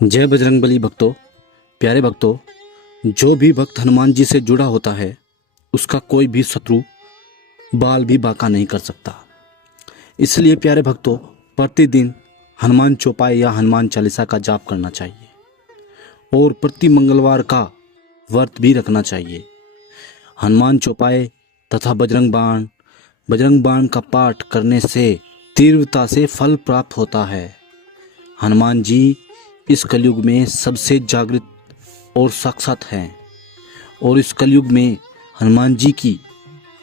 जय बजरंगबली भक्तों, प्यारे भक्तों। जो भी भक्त हनुमान जी से जुड़ा होता है उसका कोई भी शत्रु बाल भी बांका नहीं कर सकता। इसलिए प्यारे भक्तों, प्रतिदिन हनुमान चौपाई या हनुमान चालीसा का जाप करना चाहिए और प्रति मंगलवार का व्रत भी रखना चाहिए। हनुमान चौपाई तथा बजरंग बाण का पाठ करने से तीव्रता से फल प्राप्त होता है। हनुमान जी इस कलयुग में सबसे जागृत और साक्षात हैं और इस कलयुग में हनुमान जी की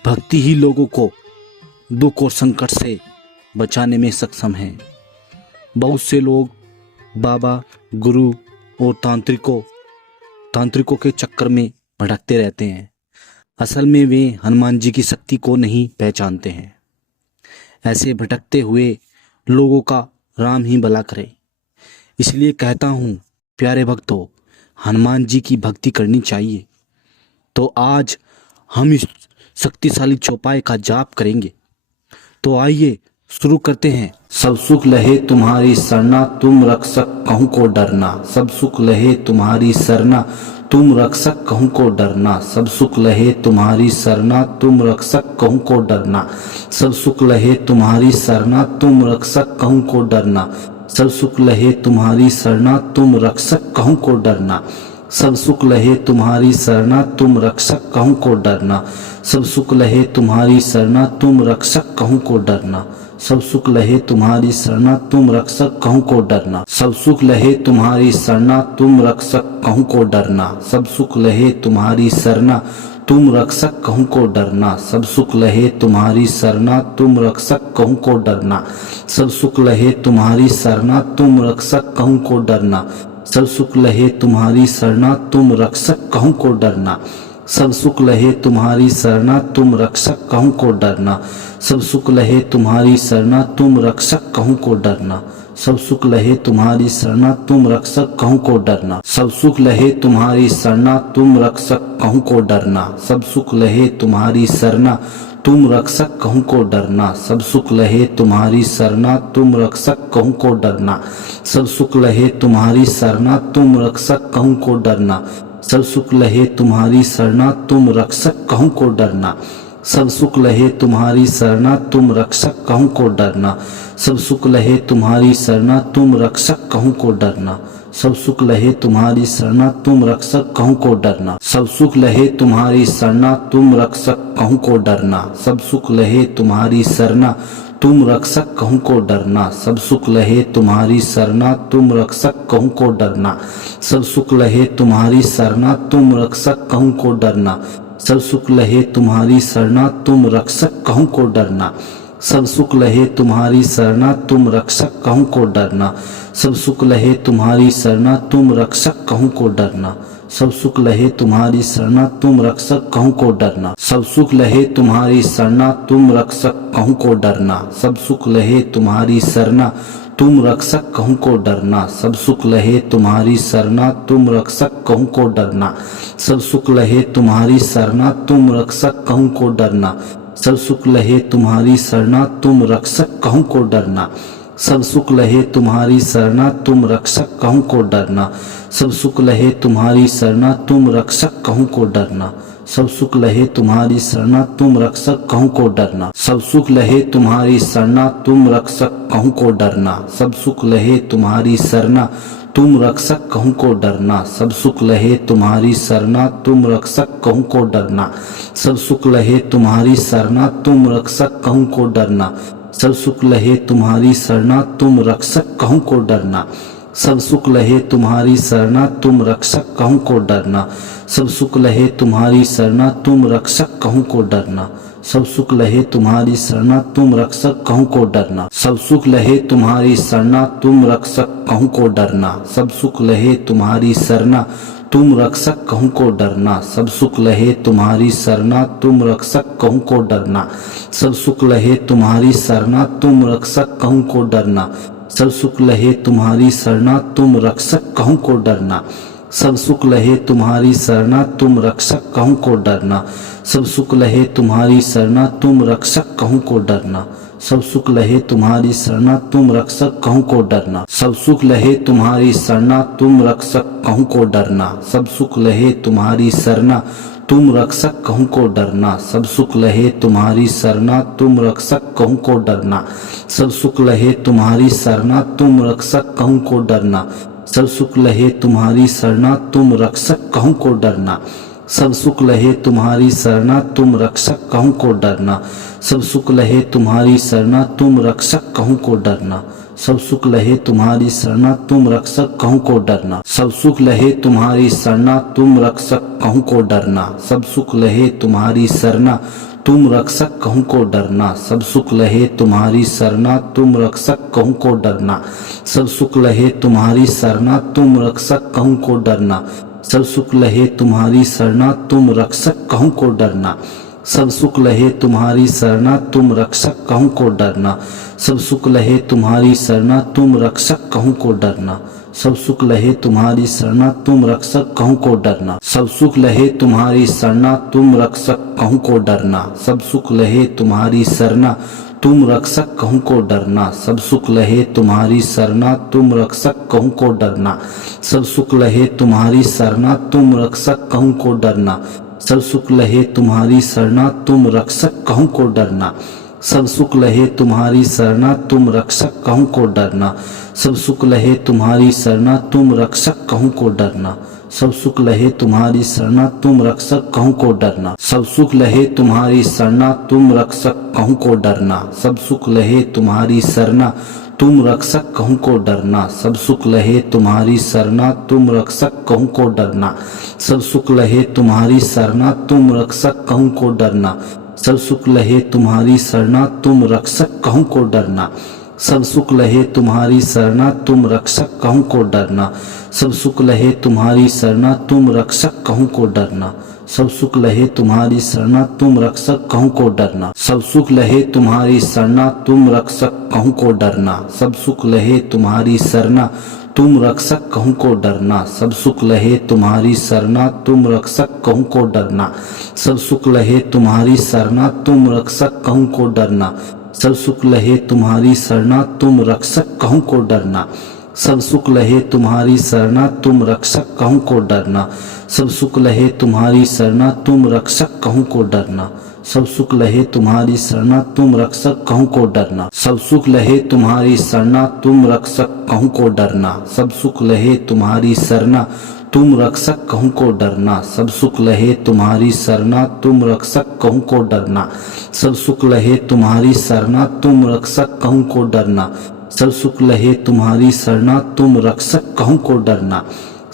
भक्ति ही लोगों को दुख और संकट से बचाने में सक्षम है। बहुत से लोग बाबा, गुरु और तांत्रिकों के चक्कर में भटकते रहते हैं। असल में वे हनुमान जी की शक्ति को नहीं पहचानते हैं। ऐसे भटकते हुए लोगों का राम ही भला करे। इसलिए कहता हूँ प्यारे भक्तों, हनुमान जी की भक्ति करनी चाहिए। तो आज हम इस शक्तिशाली चौपाई का जाप करेंगे। तो आइए शुरू करते हैं। सब सुख लहे तुम्हारी सरना, तुम रक्षक कहूँ को डरना। सब सुख लहे तुम्हारी सरना, तुम रक्षक कहूँ को डरना। सब सुख लहे तुम्हारी सरना, तुम रक्षक कहूँ को डरना। सब सुख लहे तुम्हारी सरना, तुम रक्षक कहूँ को डरना। सब सुख लहे तुम्हारी सरना, तुम रक्षक कहूँ को डरना। सब सुख लहे तुम्हारी सरना, तुम रक्षक कहूँ को डरना। सब सुख लहे तुम्हारी सरना, तुम रक्षक कहूँ को डरना। सब सुख लहे तुम्हारी सरना, तुम रक्षक कहूँ को डरना। सब सुख लहे तुम्हारी सरना, तुम रक्षक कहूँ को डरना। सब सुख लहे तुम्हारी सरना, तुम रक्षक कहूँ को डरना। सब सुख लहे तुम्हारी सरना, तुम रक्षक कहूँ को डरना। सब सुख लहे तुम्हारी सरना, तुम रक्षक कहूँ को डरना। सब सुख लहे तुम्हारी सरना, तुम रक्षक कहूँ को डरना। सब सुख लहे तुम्हारी सरना, तुम रक्षक कहूँ को डरना। सब सुख लहे तुम्हारी सरना, तुम रक्षक कहूँ को डरना। सब सुख लहे तुम्हारी सरना, तुम रक्षक कहूँ को डरना। सब सुख लहे तुम्हारी सरना, तुम रक्षक कहूँ को डरना। सब सुख लहे तुम्हारी सरना, तुम रक्षक कहूँ को डरना। सब सुख लहे तुम्हारी सरना, तुम रक्षक कहूँ को डरना। सब सुख लहे तुम्हारी सरना, तुम रक्षक कहूँ को डरना। सब सुख लहे तुम्हारी सरना, तुम रक्षक कहूँ को डरना। सब सुख लहे तुम्हारी सरना, तुम रक्षक कहूँ को डरना। सब सुख लहे तुम्हारी सरना, तुम रक्षक कहूँ को डरना। सब सुख लहे तुम्हारी सरना, तुम रक्षक कहूँ को डरना। सब सुख लहे तुम्हारी सरना, तुम रक्षक कहूँ को डरना। सब सुख लहे तुम्हारी सरना, तुम रक्षक कहूँ को डरना। सब सुख लहे तुम्हारी सरना, तुम रक्षक कहूँ को डरना। सब सुख लहे तुम्हारी सरना, तुम रक्षक कहूँ को डरना। सब सुख लहे तुम्हारी सरना, तुम रक्षक कहूँ को डरना। सब सुख लहे तुम्हारी सरना, तुम रक्षक कहूँ को डरना। सब सुख लहे तुम्हारी सरना, तुम रक्षक कहूँ को डरना। सब सुख लहे तुम्हारी सरना, तुम रक्षक कहूँ को डरना। सब सुख लहे तुम्हारी सरना, तुम रक्षक कहूँ को डरना। सब सुख लहे तुम्हारी सरना, तुम रक्षक कहूँ को डरना। सब सुख लहे तुम्हारी सरना, तुम रक्षक कहूँ को डरना। सब सुख लहे तुम्हारी सरना, तुम रक्षक कहूँ को डरना। सब सुख लहे तुम्हारी सरना, तुम रक्षक कहूँ को डरना। सब सुख लहे तुम्हारी सरना, तुम रक्षक कहूँ को डरना। सब सुख लहे तुम्हारी सरना, तुम रक्षक कहूँ को डरना। सब सुख लहे तुम्हारी सरना, तुम रक्षक कहूँ को डरना। सब सुख लहे तुम्हारी सरना, तुम रक्षक कहूँ को डरना। सब सुख लहे तुम्हारी सरना, तुम रक्षक कहूँ को डरना। सब सुख लहे तुम्हारी सरना, तुम रक्षक कहूँ को डरना। सब सुख लहे तुम्हारी सरना, तुम रक्षक कहूँ को डरना। सब सुख लहे तुम्हारी सरना, तुम रक्षक कहूँ को डरना। सब सुख लहे तुम्हारी सरना, तुम रक्षक कहूँ को डरना। सब सुख लहे तुम्हारी सरना, तुम रक्षक कहूँ को डरना। सब सुख लहे तुम्हारी सरना, तुम रक्षक कहूँ को डरना। सब सुख लहे तुम्हारी सरना, तुम रक्षक कहूँ को डरना। सब सुख लहे तुम्हारी सरना, तुम रक्षक कहूँ को डरना। सब सुख लहे तुम्हारी सरना, तुम रक्षक कहूँ को डरना। सब सुख लहे तुम्हारी सरना, तुम रक्षक कहूँ को डरना। सब सुख लहे तुम्हारी सरना, तुम रक्षक कहूँ को डरना। सब सुख लहे तुम्हारी सरना, तुम रक्षक कहूँ को डरना। सब सुख लहे तुम्हारी सरना, तुम रक्षक कहूँ को डरना। सब सुख लहे तुम्हारी शरणा तुम रक्षक कहूँ को डरना। सब सुख लहे तुम्हारी शरणा तुम रक्षक कहूँ को डरना। सब सुख लहे तुम्हारी शरणा तुम रक्षक कहूँ को डरना। सब सुख लहे तुम्हारी शरणा तुम रक्षक कहूँ को डरना। सब सुख लहे तुम्हारी शरणा तुम रक्षक कहूँ को डरना। सब सुख लहे तुम्हारी शरणा तुम रक्षक कहूँ को डरना। सब सुख लहे तुम्हारी शरणा तुम रक्षक कहूँ को डरना। सब सुख लहे तुम्हारी शरणा तुम रक्षक कहूँ को डरना। सब सुख लहे तुम्हारी शरणा तुम रक्षक कहूँ को डरना। सब सुख लहे तुम्हारी शरणा तुम रक्षक कहूँ को डरना। सब सुख लहे तुम्हारी शरणा तुम रक्षक कहूँ को डरना। सब सुख लहे तुम्हारी शरणा तुम रक्षक कहूँ को डरना। सब सुख लहे तुम्हारी शरणा तुम रक्षक कहूँ को डरना। सब सुख लहे तुम्हारी शरणा तुम रक्षक कहूँ को डरना। सब सुख लहे तुम्हारी शरणा तुम रक्षक कहूँ को डरना। सब सुख लहे तुम्हारी शरणा तुम रक्षक कहूँ को डरना। सब सुख लहे तुम्हारी शरणा तुम रक्षक कहूँ को डरना। सब सुख लहे तुम्हारी शरणा तुम रक्षक कहूँ को डरना। सब सुख लहे तुम्हारी शरणा तुम रक्षक कहूँ को डरना। सब सुख लहे तुम्हारी शरणा तुम रक्षक कहूँ को डरना। सब सुख लहे तुम्हारी शरणा तुम रक्षक कहूँ को डरना। सब सुख लहे तुम्हारी शरणा तुम रक्षक कहूँ को डरना। सब सुख लहे तुम्हारी शरणा तुम रक्षक कहूँ को डरना। सब सुख लहे तुम्हारी शरणा तुम रक्षक कहूँ को डरना। सब सुख लहे तुम्हारी शरणा तुम रक्षक कहूँ को डरना। सब सुख लहे तुम्हारी शरणा तुम रक्षक कहूँ को डरना। सब सुख लहे तुम्हारी शरणा तुम रक्षक कहूँ को डरना। सब सुख लहे तुम्हारी शरणा तुम रक्षक कहूँ को डरना। सब सुख लहे तुम्हारी शरणा तुम रक्षक कहूँ को डरना। सब सुख लहे तुम्हारी शरणा तुम रक्षक कहूँ को डरना। सब सुख लहे तुम्हारी शरणा तुम रक्षक कहूँ को डरना। सब सुख लहे तुम्हारी शरणा तुम रक्षक कहूँ को डरना। सब सुख लहे तुम्हारी शरणा तुम रक्षक कहूँ को डरना। सब सुख लहे तुम्हारी शरणा तुम रक्षक कहूँ को डरना। सब सुख लहे तुम्हारी शरणा तुम रक्षक कहूँ को डरना। सब सुख लहे तुम्हारी शरणा तुम रक्षक कहूँ को डरना। सब सुख लहे तुम्हारी शरणा तुम रक्षक कहूँ को डरना। सब सुख लहे तुम्हारी शरणा तुम रक्षक कहूँ को डरना। सब सुख लहे तुम्हारी शरणा तुम रक्षक कहूँ को डरना। सब सुख लहे तुम्हारी शरणा तुम रक्षक कहूँ को डरना। सब सुख लहे तुम्हारी शरणा तुम रक्षक कहूँ को डरना। सब सुख लहे तुम्हारी शरणा तुम रक्षक कहूँ को डरना। सब सुख लहे तुम्हारी शरणा तुम रक्षक कहूँ को डरना। सब सुख लहे तुम्हारी शरणा तुम रक्षक कहूँ को डरना। सब सुख लहे तुम्हारी शरणा तुम रक्षक कहूँ को डरना। सब सुख लहे तुम्हारी शरणा तुम रक्षक कहूँ को डरना। सब सुख लहे तुम्हारी शरणा तुम रक्षक कहूँ को डरना।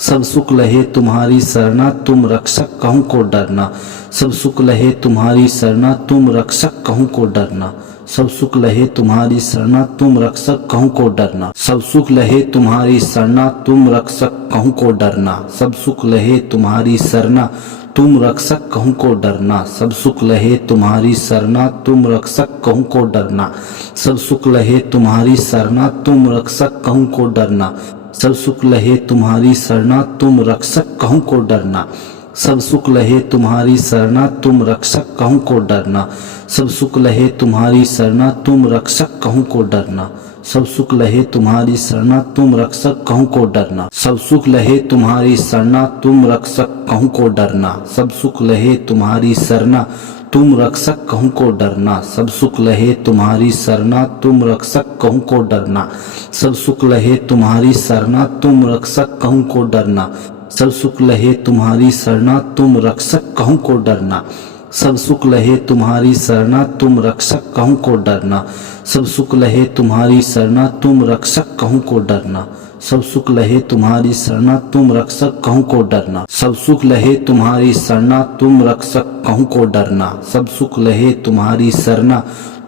सब सुख लहे तुम्हारी शरणा तुम रक्षक कहूँ को डरना। सब सुख लहे तुम्हारी शरणा तुम रक्षक कहूँ को डरना। सब सुख लहे तुम्हारी शरणा तुम रक्षक कहूँ को डरना। सब सुख लहे तुम्हारी शरणा तुम रक्षक कहूँ को डरना। सब सुख लहे तुम्हारी शरणा तुम रक्षक कहूँ को डरना। सब सुख लहे तुम्हारी शरणा तुम रक्षक कहूँ को डरना। सब सुख लहे तुम्हारी शरणा तुम रक्षक कहूँ को डरना। सब सुख लहे तुम्हारी शरणा तुम रक्षक कहूँ को डरना। सब सुख लहे तुम्हारी शरणा तुम रक्षक कहूँ को डरना। सब सुख लहे तुम्हारी शरणा तुम रक्षक कहूँ को डरना। सब सुख लहे तुम्हारी शरणा तुम रक्षक कहूँ को डरना। सब सुख लहे तुम्हारी शरणा तुम रक्षक कहूँ को डरना। सब सुख लहे तुम्हारी शरणा तुम रक्षक कहूँ को डरना। सब सुख लहे तुम्हारी शरणा तुम रक्षक कहूँ को डरना। सब सुख लहे तुम्हारी शरणा तुम रक्षक कहूँ को डरना। सब सुख लहे तुम्हारी शरणा तुम रक्षक कहूँ को डरना। सब सुख लहे तुम्हारी शरणा तुम रक्षक कहूँ को डरना। सब सुख लहे तुम्हारी शरणा तुम रक्षक कहूँ को डरना। सब सुख लहे तुम्हारी शरणा तुम रक्षक कहूँ को डरना। सब सुख लहे तुम्हारी शरणा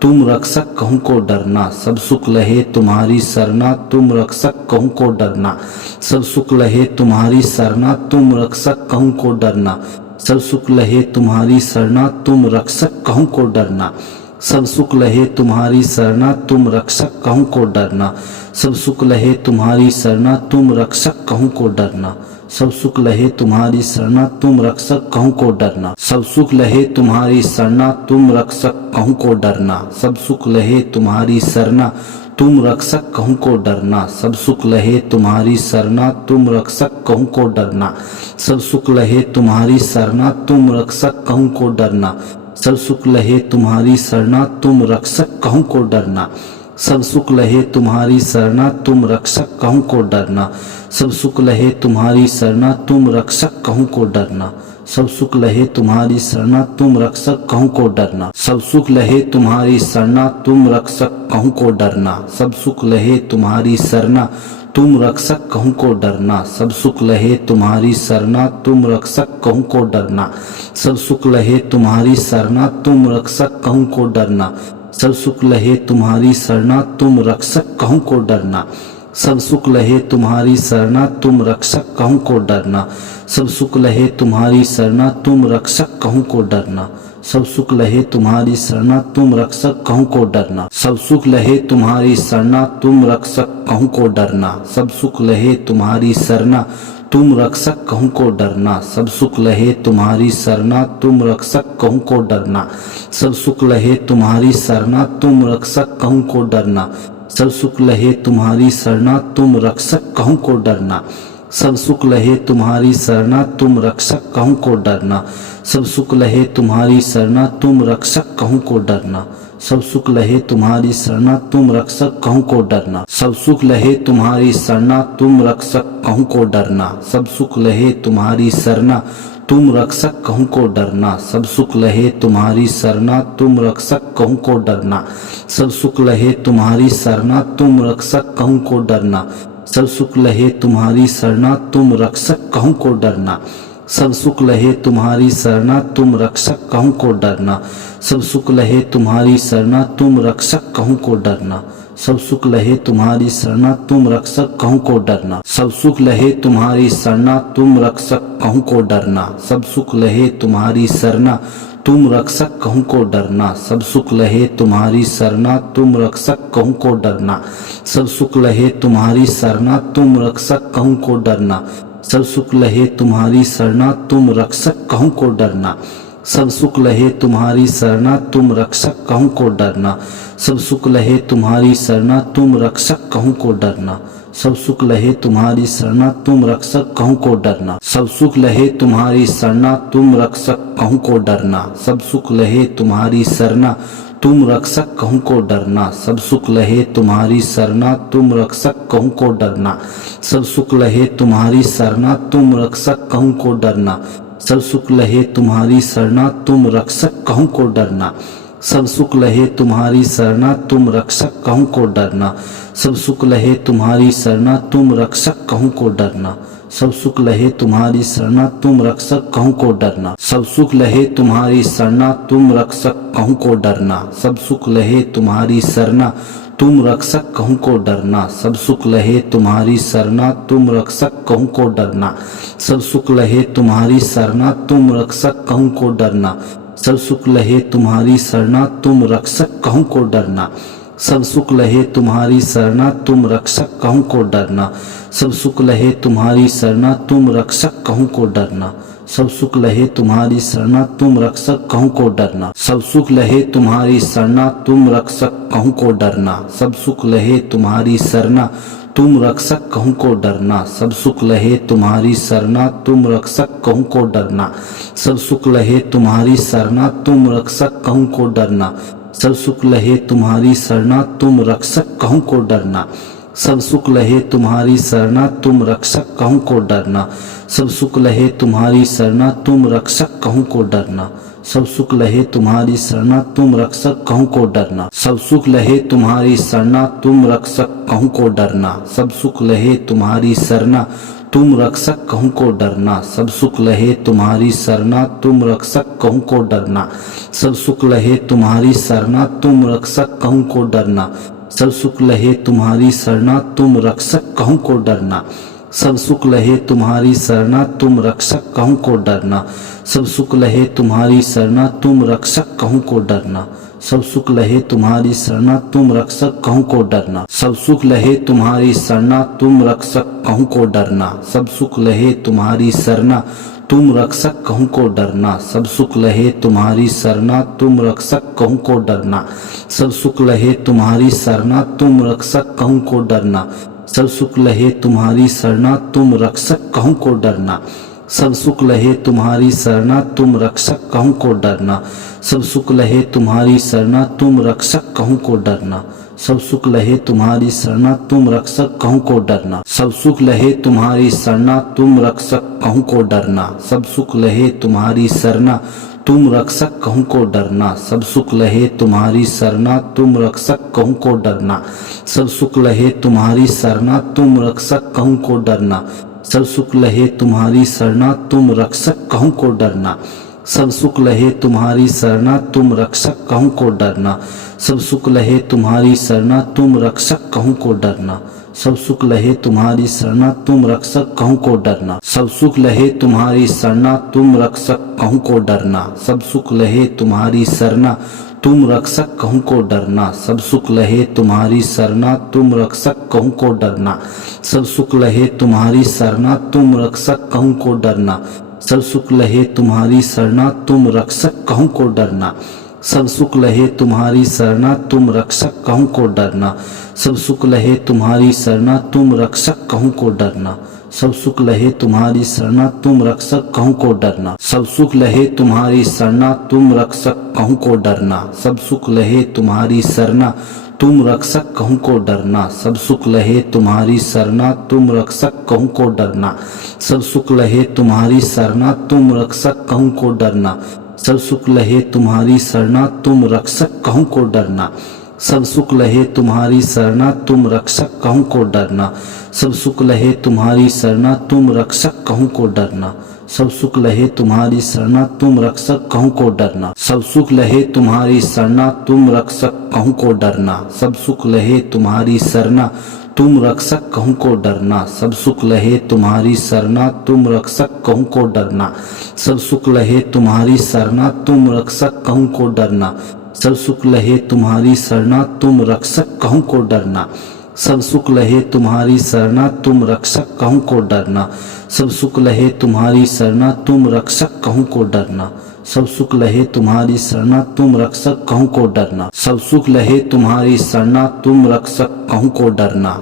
तुम रक्षक कहूँ को डरना। सब सुख लहे तुम्हारी शरणा तुम रक्षक कहूँ को डरना। सब सुख लहे तुम्हारी शरणा तुम रक्षक कहूँ को डरना। सब सुख लहे तुम्हारी शरणा तुम रक्षक कहूँ को डरना। सब सुख लहे तुम्हारी शरणा तुम रक्षक कहूँ को डरना। सब सुख लहे तुम्हारी शरणा तुम रक्षक कहूँ को डरना। सब सुख लहे तुम्हारी शरणा तुम रक्षक कहूँ को डरना। सब सुख लहे तुम्हारी शरणा तुम रक्षक कहूँ को डरना। सब सुख लहे तुम्हारी शरणा तुम रक्षक कहूँ को डरना। सब सुख लहे तुम्हारी शरणा तुम रक्षक कहूँ को डरना। सब सुख लहे तुम्हारी शरणा तुम रक्षक कहूँ को डरना। सब सुख लहे तुम्हारी शरणा तुम रक्षक कहूँ को डरना। सब सुख लहे तुम्हारी शरणा तुम रक्षक कहूँ को डरना। सब सुख लहे तुम्हारी शरणा तुम रक्षक कहूँ को डरना। सब सुख लहे तुम्हारी शरणा तुम रक्षक कहूँ को डरना। सब सुख लहे तुम्हारी शरणा तुम रक्षक कहूँ को डरना। सब सुख लहे तुम्हारी शरणा तुम रक्षक कहूँ को डरना। सब सुख लहे तुम्हारी शरणा तुम रक्षक कहूँ को डरना। सब सुख लहे तुम्हारी शरणा तुम रक्षक कहूँ को डरना। सब सुख लहे तुम्हारी शरणा तुम रक्षक कहूँ को डरना। सब सुख लहे तुम्हारी शरणा तुम रक्षक कहूँ को डरना। सब सुख लहे तुम्हारी शरणा तुम रक्षक कहूँ को डरना। सब सुख लहे तुम्हारी शरणा तुम रक्षक कहूँ को डरना। सब सुख लहे तुम्हारी शरणा तुम रक्षक कहूँ को डरना। सब सुख लहे तुम्हारी शरणा तुम रक्षक कहूँ को डरना। सब सुख लहे तुम्हारी शरणा तुम रक्षक कहूँ को डरना। सब सुख लहे तुम्हारी शरणा तुम रक्षक कहूँ को डरना। सब सुख लहे तुम्हारी शरणा तुम रक्षक कहूँ को डरना। सब सुख लहे तुम्हारी शरणा तुम रक्षक कहूँ को डरना। सब सुख लहे तुम्हारी शरणा तुम रक्षक कहूँ को डरना। सब सुख लहे तुम्हारी शरणा तुम रक्षक कहूँ को डरना। सब सुख लहे तुम्हारी शरणा तुम रक्षक कहूँ को डरना। सब सुख लहे तुम्हारी शरणा तुम रक्षक कहूँ को डरना। सब सुख लहे तुम्हारी शरणा तुम रक्षक कहूँ को डरना। सब सुख लहे तुम्हारी शरणा तुम रक्षक कहूँ को डरना। सब सुख लहे तुम्हारी शरणा तुम रक्षक कहूँ को डरना। सब सुख लहे तुम्हारी शरणा तुम रक्षक कहूँ को डरना। सब सुख लहे तुम्हारी शरणा तुम रक्षक कहूँ को डरना। सब सुख लहे तुम्हारी शरणा तुम रक्षक कहूँ को डरना। सब सुख लहे तुम्हारी शरणा तुम रक्षक कहूँ को डरना। सब सुख लहे तुम्हारी शरणा तुम रक्षक कहूँ को डरना। सब सुख लहे तुम्हारी शरणा तुम रक्षक कहूँ को डरना। सब सुख लहे तुम्हारी शरणा तुम रक्षक कहूँ को डरना। सब सुख लहे तुम्हारी शरणा तुम रक्षक कहूँ को डरना। सब सुख लहे तुम्हारी शरणा तुम रक्षक कहूँ को डरना। सब सुख लहे तुम्हारी शरणा तुम रक्षक कहूँ को डरना। सब सुख लहे तुम्हारी शरणा तुम रक्षक कहूँ को डरना। सब सुख लहे तुम्हारी शरणा तुम रक्षक कहूँ को डरना। सब सुख लहे तुम्हारी शरणा तुम रक्षक कहूँ को डरना। सब सुख लहे तुम्हारी शरणा तुम रक्षक कहूँ को डरना। सब सुख लहे तुम्हारी शरणा तुम रक्षक कहूँ को डरना। सब सुख लहे तुम्हारी शरणा तुम रक्षक कहूँ को डरना। सब सुख लहे तुम्हारी शरणा तुम रक्षक कहूँ को डरना। सब सुख लहे तुम्हारी शरणा तुम रक्षक कहूँ को डरना। सब सुख लहे तुम्हारी शरणा तुम रक्षक कहूँ को डरना। सब सुख लहे तुम्हारी शरणा तुम रक्षक कहूँ को डरना। सब सुख लहे तुम्हारी शरणा तुम रक्षक कहूँ को डरना। सब सुख लहे तुम्हारी शरणा तुम रक्षक कहूँ को डरना। सब सुख लहे तुम्हारी शरणा तुम रक्षक कहूँ को डरना। सब सुख लहे तुम्हारी शरणा तुम रक्षक कहूँ को डरना। सब सुख लहे तुम्हारी शरणा तुम रक्षक कहूँ को डरना। सब सुख लहे तुम्हारी शरणा तुम रक्षक कहूँ को डरना। सब सुख लहे तुम्हारी शरणा तुम रक्षक कहूँ को डरना। सब सुख लहे तुम्हारी शरणा तुम रक्षक कहूँ को डरना। सब सुख लहे तुम्हारी शरणा तुम रक्षक कहूँ को डरना। सब सुख लहे तुम्हारी शरणा तुम रक्षक कहूँ को डरना। सब सुख लहे तुम्हारी शरणा तुम रक्षक कहूँ को डरना। सब सुख लहे तुम्हारी शरणा तुम रक्षक कहूँ को डरना। सब सुख लहे तुम्हारी शरणा तुम रक्षक कहूँ को डरना। सब सुख लहे तुम्हारी शरणा तुम रक्षक कहूँ को डरना। सब सुख लहे तुम्हारी शरणा तुम रक्षक कहूँ को डरना। सब सुख लहे तुम्हारी शरणा तुम रक्षक कहूँ को डरना। सब सुख लहे तुम्हारी शरणा तुम रक्षक कहूँ को डरना। सब सुख लहे तुम्हारी शरणा तुम रक्षक कहूँ को डरना। सब सुख लहे तुम्हारी शरणा तुम रक्षक कहूँ को डरना। सब सुख लहे तुम्हारी शरणा तुम रक्षक कहूँ को डरना। सब सुख लहे तुम्हारी शरणा तुम रक्षक कहूँ को डरना। सब सुख लहे तुम्हारी शरणा तुम रक्षक कहूँ को डरना। सब सुख लहे तुम्हारी शरणा तुम रक्षक कहूँ को डरना। सब सुख लहे तुम्हारी शरणा तुम रक्षक कहूँ को डरना। सब सुख लहे तुम्हारी शरणा तुम रक्षक कहूँ को डरना। सब सुख लहे तुम्हारी शरणा तुम रक्षक कहूँ को डरना। सब सुख लहे तुम्हारी शरणा तुम रक्षक कहूँ को डरना। सब सुख लहे तुम्हारी शरणा तुम रक्षक कहूँ को डरना। सब सुख लहे तुम्हारी शरणा तुम रक्षक कहूँ को डरना। सब सुख लहे तुम्हारी शरणा तुम रक्षक कहूँ को डरना। सब सुख लहे तुम्हारी शरणा तुम रक्षक कहूँ को डरना। सब सुख लहे तुम्हारी शरणा तुम रक्षक कहूँ को डरना। सब सुख लहे तुम्हारी शरणा तुम रक्षक कहूँ को डरना। सब सुख लहे तुम्हारी शरणा तुम रक्षक कहूँ को डरना। सब सुख लहे तुम्हारी शरणा तुम रक्षक कहूँ को डरना। सब सुख लहे तुम्हारी शरणा तुम रक्षक कहूँ को डरना। सब सुख लहे तुम्हारी शरणा तुम रक्षक कहूँ को डरना। सब सुख लहे तुम्हारी शरणा तुम रक्षक कहूँ को डरना। सब सुख लहे तुम्हारी शरणा तुम रक्षक कहूँ को डरना। सब सुख लहे तुम्हारी शरणा तुम रक्षक कहूँ को डरना। सब सुख लहे तुम्हारी शरणा तुम रक्षक कहूँ को डरना। सब सुख लहे तुम्हारी शरणा तुम रक्षक कहूँ को डरना। सब सुख लहे तुम्हारी शरणा तुम रक्षक कहूँ को डरना। सब सुख लहे तुम्हारी शरणा तुम रक्षक कहूँ को डरना। सब सुख लहे तुम्हारी शरणा तुम रक्षक कहूँ को डरना। सब सुख लहे तुम्हारी शरणा तुम रक्षक कहूँ को डरना। सब सुख लहे तुम्हारी शरणा तुम रक्षक कहूँ को डरना। सब सुख लहे तुम्हारी शरणा तुम रक्षक कहूँ को डरना। सब सुख लहे तुम्हारी शरणा तुम रक्षक कहूँ को डरना। सब सुख लहे तुम्हारी शरणा तुम रक्षक कहूँ को डरना। सब सुख लहे तुम्हारी शरणा तुम रक्षक कहूँ को डरना। सब सुख लहे तुम्हारी शरणा तुम रक्षक कहूँ को डरना। सब सुख लहे तुम्हारी शरणा तुम रक्षक कहूँ को डरना। सब सुख लहे तुम्हारी शरणा तुम रक्षक कहूँ को डरना। सब सुख लहे तुम्हारी शरणा तुम रक्षक कहूँ को डरना। सब सुख लहे तुम्हारी शरणा तुम रक्षक कहूँ को डरना। सब सुख लहे तुम्हारी शरणा तुम रक्षक कहूँ को डरना। सब सुख लहे तुम्हारी शरणा तुम रक्षक कहूँ को डरना। सब सुख लहे तुम्हारी शरणा तुम रक्षक कहूँ को डरना। सब सुख लहे तुम्हारी शरणा तुम रक्षक कहूँ को डरना। सब सुख लहे तुम्हारी शरणा तुम रक्षक कहूँ को डरना। सब सुख लहे तुम्हारी शरणा तुम रक्षक कहूँ को डरना। सब सुख लहे तुम्हारी शरणा तुम रक्षक कहूँ को डरना। सब सुख लहे तुम्हारी शरणा तुम रक्षक कहूँ को डरना। सब सुख लहे तुम्हारी शरणा तुम रक्षक कहूँ को डरना। सब सुख लहे तुम्हारी शरणा तुम रक्षक कहूँ को डरना। सब सुख लहे तुम्हारी शरणा तुम रक्षक कहूँ को डरना।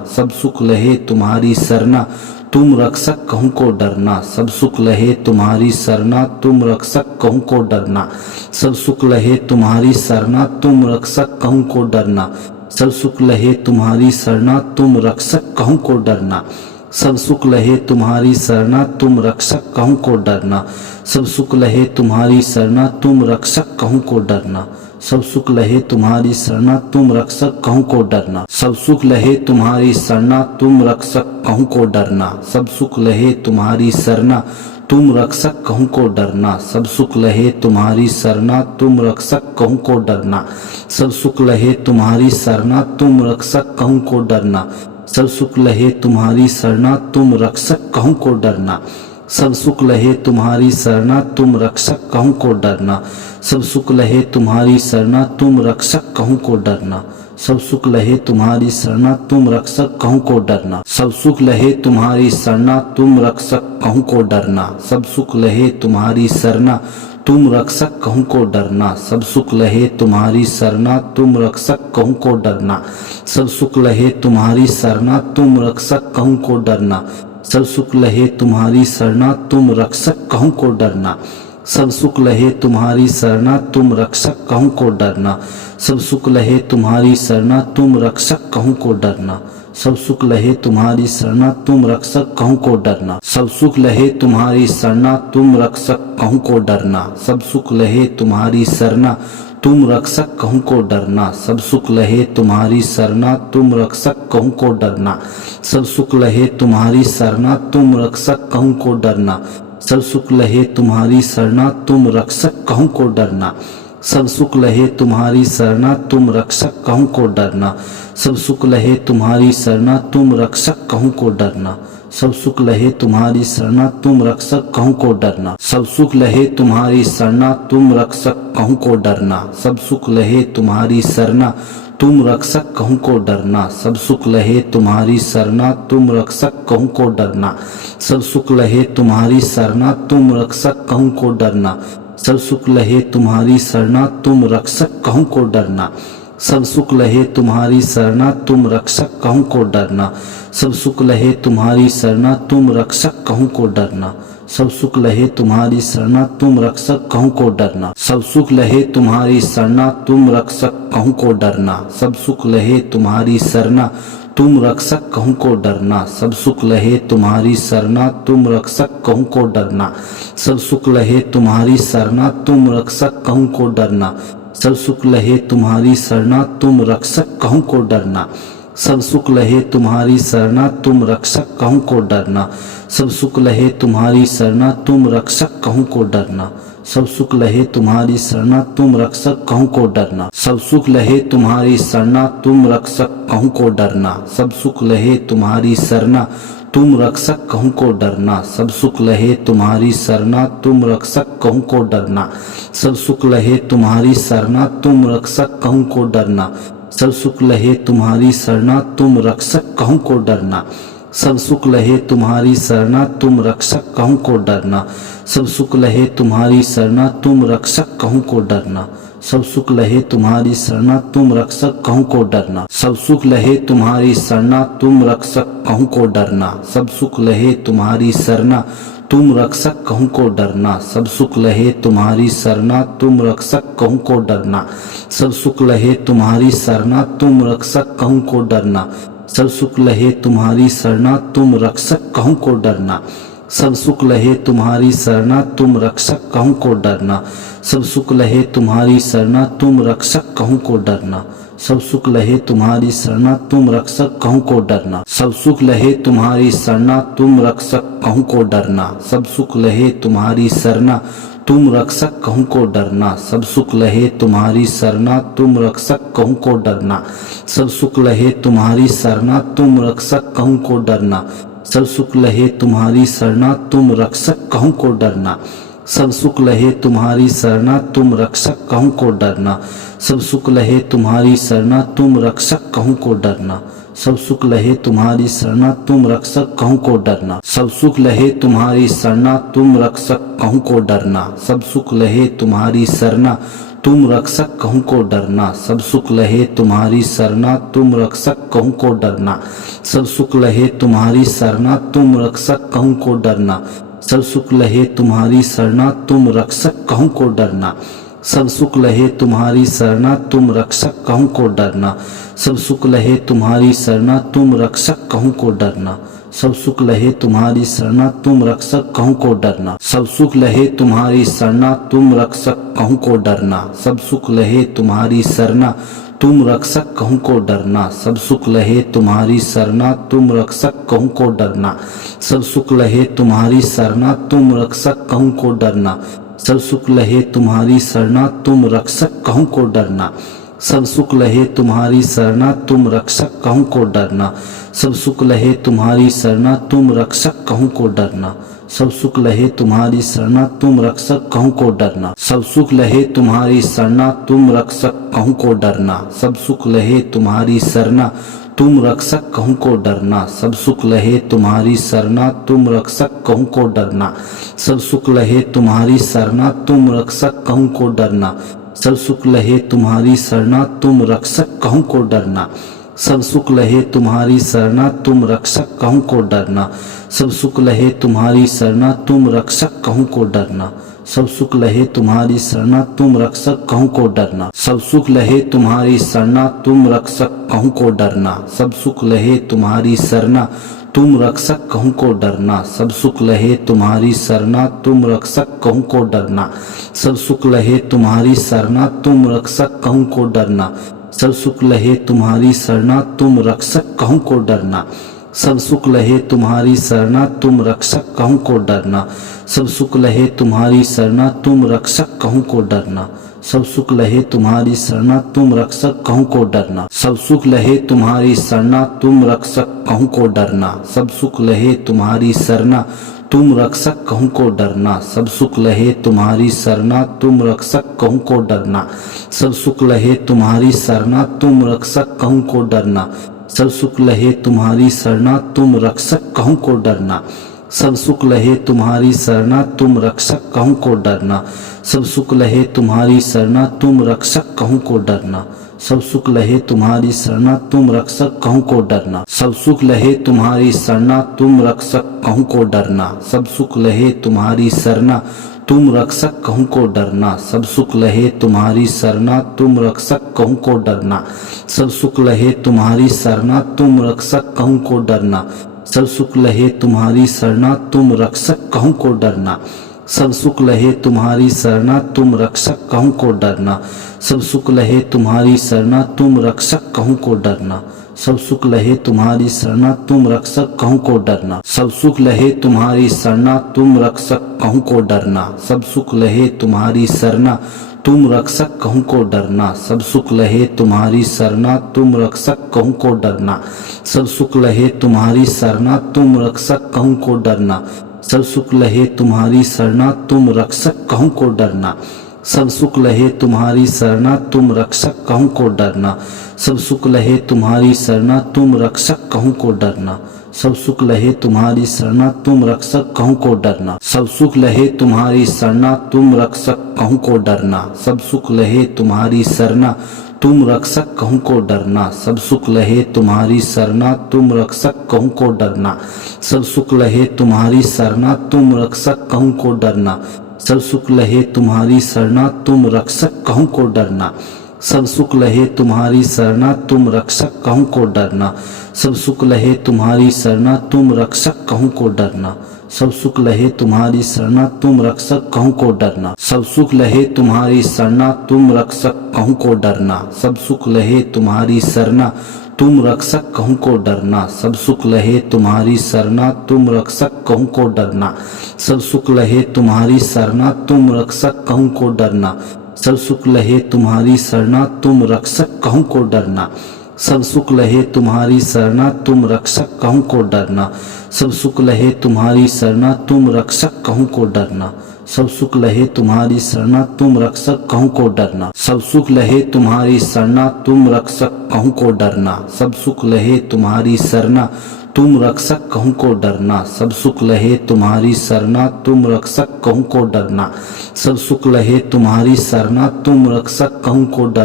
सब सुख लहे तुम्हारी शरणा तुम रक्षक कहूँ को डरना। सब सुख लहे तुम्हारी शरणा तुम रक्षक कहूँ को डरना। सब सुख लहे तुम्हारी शरणा तुम रक्षक कहूँ को डरना। सब सुख लहे तुम्हारी शरणा तुम रक्षक कहूँ को डरना। सब सुख लहे तुम्हारी शरणा तुम रक्षक कहूँ को डरना। सब सुख लहे तुम्हारी शरणा तुम रक्षक कहूँ को डरना। सब सुख लहे तुम्हारी शरणा तुम रक्षक कहूँ को डरना। सब सुख लहे तुम्हारी शरणा तुम रक्षक कहूँ को डरना। सब सुख लहे तुम्हारी शरणा तुम रक्षक कहूँ को डरना। सब सुख लहे तुम्हारी शरणा तुम रक्षक कहूँ को डरना। सब सुख लहे तुम्हारी शरणा तुम रक्षक कहूँ को डरना। सब सुख लहे तुम्हारी शरणा तुम रक्षक कहूँ को डरना। सब सुख लहे तुम्हारी शरणा तुम रक्षक कहूँ को डरना। सब सुख लहे तुम्हारी शरणा तुम रक्षक कहूँ को डरना। सब सुख लहे तुम्हारी शरणा तुम रक्षक कहूँ को डरना। सब सुख लहे तुम्हारी शरणा तुम रक्षक कहूँ को डरना। सब सुख लहे तुम्हारी शरणा तुम रक्षक कहूँ को डरना। सब सुख लहे तुम्हारी शरणा तुम रक्षक कहूँ को डरना। सब सुख लहे तुम्हारी शरणा तुम रक्षक कहूँ को डरना। सब सुख लहे तुम्हारी शरणा तुम रक्षक कहूँ को डरना। सब सुख लहे तुम्हारी शरणा तुम रक्षक कहूँ को डरना। सब सुख लहे तुम्हारी शरणा तुम रक्षक कहूँ को डरना। सब सुख लहे तुम्हारी शरणा तुम रक्षक कहूँ को डरना। सब सुख लहे तुम्हारी शरणा तुम रक्षक कहूँ को डरना। सब सुख लहे तुम्हारी शरणा तुम रक्षक कहूँ को डरना। सब सुख लहे तुम्हारी शरणा तुम रक्षक कहूँ को डरना। सब सुख लहे तुम्हारी शरणा तुम रक्षक कहूँ को डरना। सब सुख लहे तुम्हारी शरणा तुम रक्षक कहूँ को डरना। सब सुख लहे तुम्हारी शरणा तुम रक्षक कहूँ को डरना। सब सुख लहे तुम्हारी शरणा तुम रक्षक कहूँ को डरना। सब सुख लहे तुम्हारी शरणा तुम रक्षक कहूँ को डरना। सब सुख लहे तुम्हारी शरणा तुम रक्षक कहूँ को डरना। सब सुख लहे तुम्हारी शरणा तुम रक्षक कहूँ को डरना। सब सुख लहे तुम्हारी शरणा तुम रक्षक कहूँ को डरना। सब सुख लहे तुम्हारी शरणा तुम रक्षक कहूँ को डरना। सब सुख लहे तुम्हारी शरणा तुम रक्षक कहूँ को डरना। सब सुख लहे तुम्हारी शरणा तुम रक्षक कहूँ को डरना। सब सुख लहे तुम्हारी शरणा तुम रक्षक कहूँ को डरना। सब सुख लहे तुम्हारी शरणा तुम रक्षक कहूँ को डरना। सब सुख लहे तुम्हारी शरणा तुम रक्षक कहूँ को डरना। सब सुख लहे तुम्हारी शरणा तुम रक्षक कहूँ को डरना। सब सुख लहे तुम्हारी शरणा तुम रक्षक कहूँ को डरना। सब सुख लहे तुम्हारी शरणा तुम रक्षक कहूँ को डरना। सब सुख लहे तुम्हारी शरणा तुम रक्षक कहूँ को डरना। सब सुख लहे तुम्हारी शरणा तुम रक्षक कहूँ को डरना। सब सुख लहे तुम्हारी शरणा तुम रक्षक कहूँ को डरना। सब सुख लहे तुम्हारी शरणा तुम रक्षक कहूँ को डरना। सब सुख लहे तुम्हारी शरणा तुम रक्षक कहूँ को डरना। सब सुख लहे तुम्हारी शरणा तुम रक्षक कहूँ को डरना। सब सुख लहे तुम्हारी शरणा तुम रक्षक कहूँ को डरना। सब सुख लहे तुम्हारी शरणा तुम रक्षक कहूँ को डरना। सब सुख लहे तुम्हारी शरणा तुम रक्षक कहूँ को डरना। सब सुख लहे तुम्हारी शरणा तुम रक्षक कहूँ को डरना। सब सुख लहे तुम्हारी शरणा तुम रक्षक कहूँ को डरना। सब सुख लहे तुम्हारी शरणा तुम रक्षक कहूँ को डरना। सब सुख लहे तुम्हारी शरणा तुम रक्षक कहूँ को डरना। सब सुख लहे तुम्हारी शरणा तुम रक्षक कहूँ को डरना। सब सुख लहे तुम्हारी शरणा तुम रक्षक कहूँ को डरना। सब सुख लहे तुम्हारी शरणा तुम रक्षक कहूँ को डरना। सब सुख लहे तुम्हारी शरणा तुम रक्षक कहूँ को डरना। सब सुख लहे तुम्हारी शरणा तुम रक्षक कहूँ को डरना। सब सुख लहे तुम्हारी शरणा तुम रक्षक कहूँ को डरना। सब सुख लहे तुम्हारी शरणा तुम रक्षक कहूँ को डरना। सब सुख लहे तुम्हारी शरणा तुम रक्षक कहूँ को डरना। सब सुख लहे तुम्हारी शरणा तुम रक्षक कहूँ को डरना। सब सुख लहे तुम्हारी शरणा तुम रक्षक कहूँ को डरना। सब सुख लहे तुम्हारी शरणा तुम रक्षक कहूँ को डरना। सब सुख लहे तुम्हारी शरणा तुम रक्षक कहूँ को डरना। सब सुख लहे तुम्हारी शरणा तुम रक्षक कहूँ को डरना। सब सुख लहे तुम्हारी शरणा तुम रक्षक कहूँ को डरना। सब सुख लहे तुम्हारी शरणा तुम रक्षक कहूँ को डरना। सब सुख लहे तुम्हारी शरणा तुम रक्षक कहूँ को डरना। सब सुख लहे तुम्हारी शरणा तुम रक्षक कहूँ को डरना। सब सुख लहे तुम्हारी शरणा तुम रक्षक कहूँ को डरना। सब सुख लहे तुम्हारी शरणा तुम रक्षक कहूँ को डरना। सब सुख लहे तुम्हारी शरणा तुम रक्षक कहूँ को डरना। सब सुख लहे तुम्हारी शरणा तुम रक्षक कहूँ को डरना। सब सुख लहे तुम्हारी शरणा तुम रक्षक कहूँ को डरना। सब सुख लहे तुम्हारी शरणा तुम रक्षक कहूँ को डरना। सब सुख लहे तुम्हारी शरणा तुम रक्षक कहूँ को डरना। सब सुख लहे तुम्हारी शरणा तुम रक्षक कहूँ को डरना। सब सुख लहे तुम्हारी शरणा तुम रक्षक कहूँ को डरना। सब सुख लहे तुम्हारी शरणा तुम रक्षक कहूँ को डरना। सब सुख लहे तुम्हारी शरणा तुम रक्षक कहूँ को डरना। सब सुख लहे तुम्हारी शरणा तुम रक्षक कहूँ को डरना। सब सुख लहे तुम्हारी शरणा तुम रक्षक कहूँ को डरना। सब सुख लहे तुम्हारी शरणा तुम रक्षक कहूँ को डरना। सब सुख लहे तुम्हारी शरणा तुम रक्षक कहूँ को डरना। सब सुख लहे तुम्हारी शरणा तुम रक्षक कहूँ को डरना। सब सुख लहे तुम्हारी शरणा तुम रक्षक कहूँ को डरना। सब सुख लहे तुम्हारी शरणा तुम रक्षक कहूँ को डरना। सब सुख लहे तुम्हारी शरणा तुम रक्षक कहूँ को डरना। सब सुख लहे तुम्हारी शरणा तुम रक्षक कहूँ को डरना। सब सुख लहे तुम्हारी शरणा तुम रक्षक कहूँ को डरना। सब सुख लहे तुम्हारी शरणा तुम रक्षक कहूँ को डरना। सब सुख लहे तुम्हारी शरणा तुम रक्षक कहूँ को डरना। सब सुख लहे तुम्हारी शरणा तुम रक्षक कहूँ को डरना। सब सुख लहे तुम्हारी शरणा तुम रक्षक कहूँ को डरना। सब सुख लहे तुम्हारी शरणा तुम रक्षक कहूँ को डरना। सब सुख लहे तुम्हारी शरणा तुम रक्षक कहूँ को डरना। सब सुख लहे तुम्हारी शरणा तुम रक्षक कहूँ को डरना। सब सुख लहे तुम्हारी शरणा तुम रक्षक कहूँ को डरना। सब सुख लहे तुम्हारी शरणा तुम रक्षक कहूँ को डरना। सब सुख लहे तुम्हारी शरणा तुम रक्षक कहूँ को डरना। सब सुख लहे तुम्हारी शरणा तुम रक्षक कहूँ को डरना। सब सुख लहे तुम्हारी शरणा तुम रक्षक कहूँ को डरना। सब सुख लहे तुम्हारी शरणा तुम रक्षक कहूँ को डरना। सब सुख लहे तुम्हारी शरणा तुम रक्षक कहूँ को डरना। सब सुख लहे तुम्हारी शरणा तुम रक्षक कहूँ को डरना। सब सुख लहे तुम्हारी शरणा तुम रक्षक कहूँ को डरना। सब सुख लहे तुम्हारी शरणा तुम रक्षक कहूँ को डरना। सब सुख लहे तुम्हारी शरणा तुम रक्षक कहूँ को डरना। सब सुख लहे तुम्हारी शरणा तुम रक्षक कहूँ को डरना। सब सुख लहे तुम्हारी शरणा तुम रक्षक कहूँ को डरना। सब सुख लहे तुम्हारी शरणा तुम रक्षक कहूँ को डरना। सब सुख लहे तुम्हारी शरणा तुम रक्षक कहूँ को डरना। सब सुख लहे तुम्हारी शरणा तुम रक्षक कहूँ को डरना। सब सुख लहे तुम्हारी शरणा तुम रक्षक कहूँ को डरना। सब सुख लहे तुम्हारी शरणा तुम रक्षक कहूँ को डरना। सब सुख लहे तुम्हारी शरणा तुम रक्षक कहूँ को डरना। सब सुख लहे तुम्हारी शरणा तुम रक्षक कहूँ को डरना। सब सुख लहे तुम्हारी शरणा तुम रक्षक कहूँ को डरना। सब सुख लहे तुम्हारी शरणा तुम रक्षक कहूँ को डरना। सब सुख लहे तुम्हारी शरणा तुम रक्षक कहूँ को डरना। सब सुख लहे तुम्हारी शरणा तुम रक्षक कहूँ को डरना। सब सुख लहे तुम्हारी शरणा तुम रक्षक कहूँ को डरना। सब सुख लहे तुम्हारी शरणा तुम रक्षक कहूँ को डरना। सब सुख लहे तुम्हारी शरणा तुम रक्षक कहूँ को डरना। सब सुख लहे तुम्हारी शरणा तुम रक्षक कहूँ को डरना। सब सुख लहे तुम्हारी शरणा तुम रक्षक कहूँ को डरना। सब सुख लहे तुम्हारी शरणा तुम रक्षक कहूँ को डरना। सब सुख लहे तुम्हारी शरणा तुम रक्षक कहूँ को डरना। सब सुख लहे तुम्हारी शरणा तुम रक्षक कहूँ को डरना। सब सुख लहे तुम्हारी शरणा तुम रक्षक कहूँ को डरना। सब सुख लहे तुम्हारी शरणा तुम रक्षक कहूँ को डरना। सब सुख लहे तुम्हारी शरणा तुम रक्षक कहूँ को डरना। सब सुख लहे तुम्हारी शरणा तुम रक्षक कहूँ को डरना। सब सुख लहे तुम्हारी शरणा तुम रक्षक कहूँ को डरना। सब सुख लहे तुम्हारी शरणा तुम रक्षक कहूँ को डरना। सब सुख लहे तुम्हारी शरणा तुम रक्षक कहूँ को डरना। सब सुख लहे तुम्हारी शरणा तुम रक्षक कहूँ को डरना। सब सुख लहे तुम्हारी शरणा तुम रक्षक कहूँ को डरना। सब सुख लहे तुम्हारी शरणा तुम रक्षक कहूँ को डरना। सब सुख लहे तुम्हारी शरणा तुम रक्षक कहूँ को डरना। सब सुख लहे तुम्हारी शरणा तुम रक्षक कहूँ को डरना। सब सुख लहे तुम्हारी शरणा तुम रक्षक कहूँ को डरना।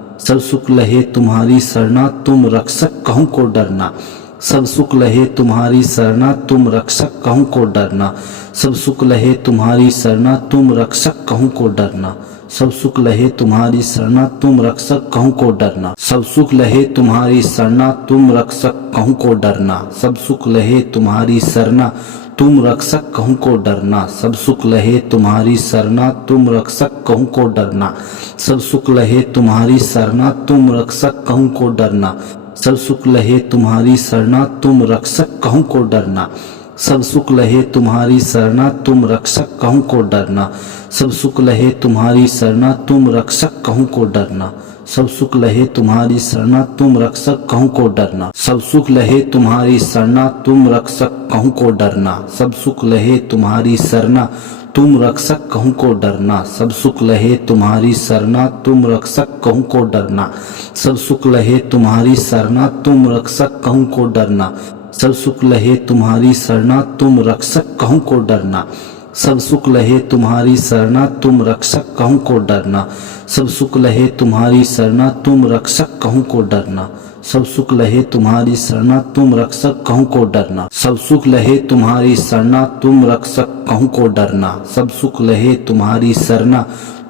सब सुख लहे तुम्हारी शरणा तुम रक्षक कहूँ को डरना। सब सुख लहे तुम्हारी शरणा तुम रक्षक कहूँ को डरना। सब सुख लहे तुम्हारी शरणा तुम रक्षक कहूँ को डरना। सब सुख लहे तुम्हारी शरणा तुम रक्षक कहूँ को डरना। सब सुख लहे तुम्हारी शरणा तुम रक्षक कहूँ को डरना। सब सुख लहे तुम्हारी शरणा तुम रक्षक कहूँ को डरना। सब सुख लहे तुम्हारी शरणा तुम रक्षक कहूँ को डरना। सब सुख लहे तुम्हारी शरणा तुम रक्षक कहूँ को डरना। सब सुख लहे तुम्हारी शरणा तुम रक्षक कहूँ को डरना। सब सुख लहे तुम्हारी शरणा तुम रक्षक कहूँ को डरना। सब सुख लहे तुम्हारी शरणा तुम रक्षक कहूँ को डरना। सब सुख लहे तुम्हारी शरणा तुम रक्षक कहूँ को डरना। सब सुख लहे तुम्हारी शरणा तुम रक्षक कहूँ को डरना। सब सुख लहे तुम्हारी शरणा तुम रक्षक कहूँ को डरना। सब सुख लहे तुम्हारी शरणा तुम रक्षक कहूँ को डरना। सब सुख लहे तुम्हारी शरणा तुम रक्षक कहूँ को डरना। सब सुख लहे तुम्हारी शरणा तुम रक्षक कहूँ को डरना। सब सुख लहे तुम्हारी शरणा तुम रक्षक कहूँ को डरना। सब सुख लहे तुम्हारी शरणा तुम रक्षक कहूँ को डरना। सब सुख लहे तुम्हारी शरणा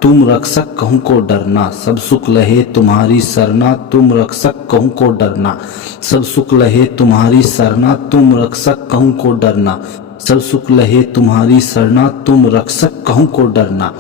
तुम रक्षक कहूँ को डरना। सब सुख लहे तुम्हारी शरणा तुम रक्षक कहूँ को डरना। सब सुख लहे तुम्हारी शरणा तुम रक्षक कहूँ को डरना। सब सुख लहे तुम्हारी शरणा तुम रक्षक कहूँ को डरना।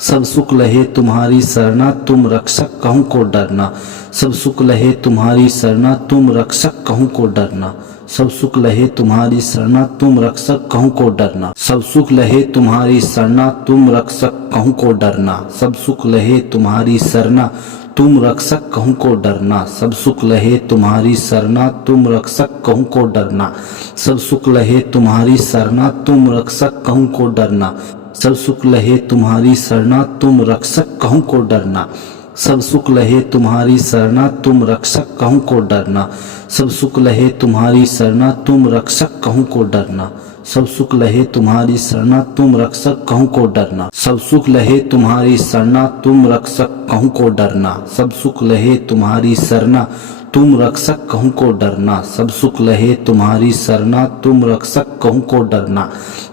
सब सुख लहे तुम्हारी शरणा तुम रक्षक कहूँ को डरना। सब सुख लहे तुम्हारी शरणा तुम रक्षक कहूँ को डरना। सब सुख लहे तुम्हारी शरणा तुम रक्षक कहूँ को डरना। सब सुख लहे तुम्हारी शरणा तुम रक्षक कहूँ को डरना। सब सुख लहे तुम्हारी शरणा तुम रक्षक कहूँ को डरना। सब सुख लहे तुम्हारी शरणा तुम रक्षक कहूँ को डरना। सब सुख लहे तुम्हारी शरणा तुम रक्षक कहूँ को डरना। सब सुख लहे तुम्हारी शरणा तुम रक्षक कहूँ को डरना। सब सुख लहे तुम्हारी शरणा तुम रक्षक कहूँ को डरना। सब सुख लहे तुम्हारी शरणा तुम रक्षक कहूँ को डरना। सब सुख लहे तुम्हारी शरणा तुम रक्षक कहूँ को डरना। सब सुख लहे तुम्हारी शरणा तुम रक्षक कहूँ को डरना। सब सुख लहे तुम्हारी शरणा तुम रक्षक कहूँ को डरना। सब सुख लहे तुम्हारी शरणा तुम रक्षक कहूँ को डरना।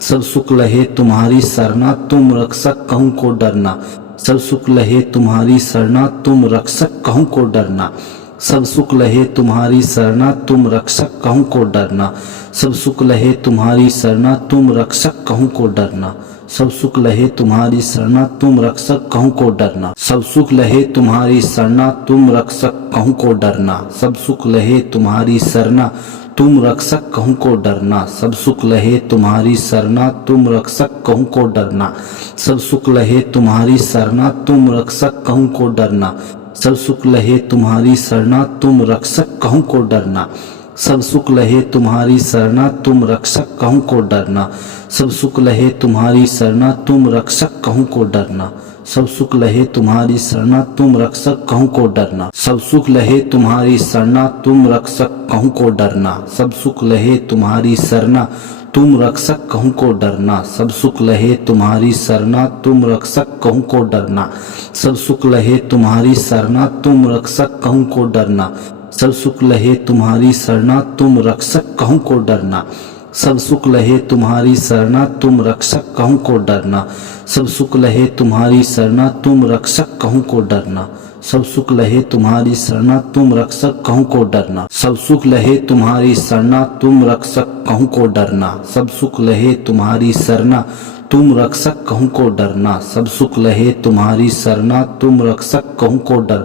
सब सुख लहे तुम्हारी शरणा तुम रक्षक कहूँ को डरना। सब सुख लहे तुम्हारी शरणा तुम रक्षक कहूँ को डरना। सब सुख लहे तुम्हारी शरणा तुम रक्षक कहूँ को डरना। सब सुख लहे तुम्हारी शरणा तुम रक्षक कहूँ को डरना। सब सुख लहे तुम्हारी शरणा तुम रक्षक कहूँ को डरना। सब सुख लहे तुम्हारी शरणा तुम रक्षक कहूँ को डरना। सब सुख लहे तुम्हारी शरणा तुम रक्षक कहूँ को डरना। सब सुख लहे तुम्हारी शरणा तुम रक्षक कहूँ को डरना। सब सुख लहे तुम्हारी शरणा तुम रक्षक कहूँ को डरना। सब सुख लहे तुम्हारी शरणा तुम रक्षक कहूँ को डरना। सब सुख लहे तुम्हारी शरणा तुम रक्षक कहूँ को डरना। सब सुख लहे तुम्हारी शरणा तुम रक्षक कहूँ को डरना। सब सुख लहे तुम्हारी शरणा तुम रक्षक कहूँ को डरना। सब सुख लहे तुम्हारी शरणा तुम रक्षक कहूँ को डरना। सब सुख लहे तुम्हारी शरणा तुम रक्षक कहूँ को डरना। सब सुख लहे तुम्हारी शरणा तुम रक्षक कहूँ को डरना। सब सुख लहे तुम्हारी शरणा तुम रक्षक कहूँ को डरना। सब सुख लहे तुम्हारी शरणा तुम रक्षक कहूँ को डरना। सब सुख लहे तुम्हारी शरणा तुम रक्षक कहूँ को डरना। सब सुख लहे तुम्हारी शरणा तुम रक्षक कहूँ को डरना। सब सुख लहे तुम्हारी शरणा तुम रक्षक कहूँ को डरना। सब सुख लहे तुम्हारी शरणा तुम रक्षक कहूँ को डरना। सब सुख लहे तुम्हारी शरणा तुम रक्षक कहूँ को डरना। सब सुख लहे तुम्हारी शरणा तुम रक्षक कहूँ को डरना। सब सुख लहे तुम्हारी शरणा तुम रक्षक कहूँ को डरना। सब सुख लहे तुम्हारी शरणा तुम रक्षक कहूँ को डरना।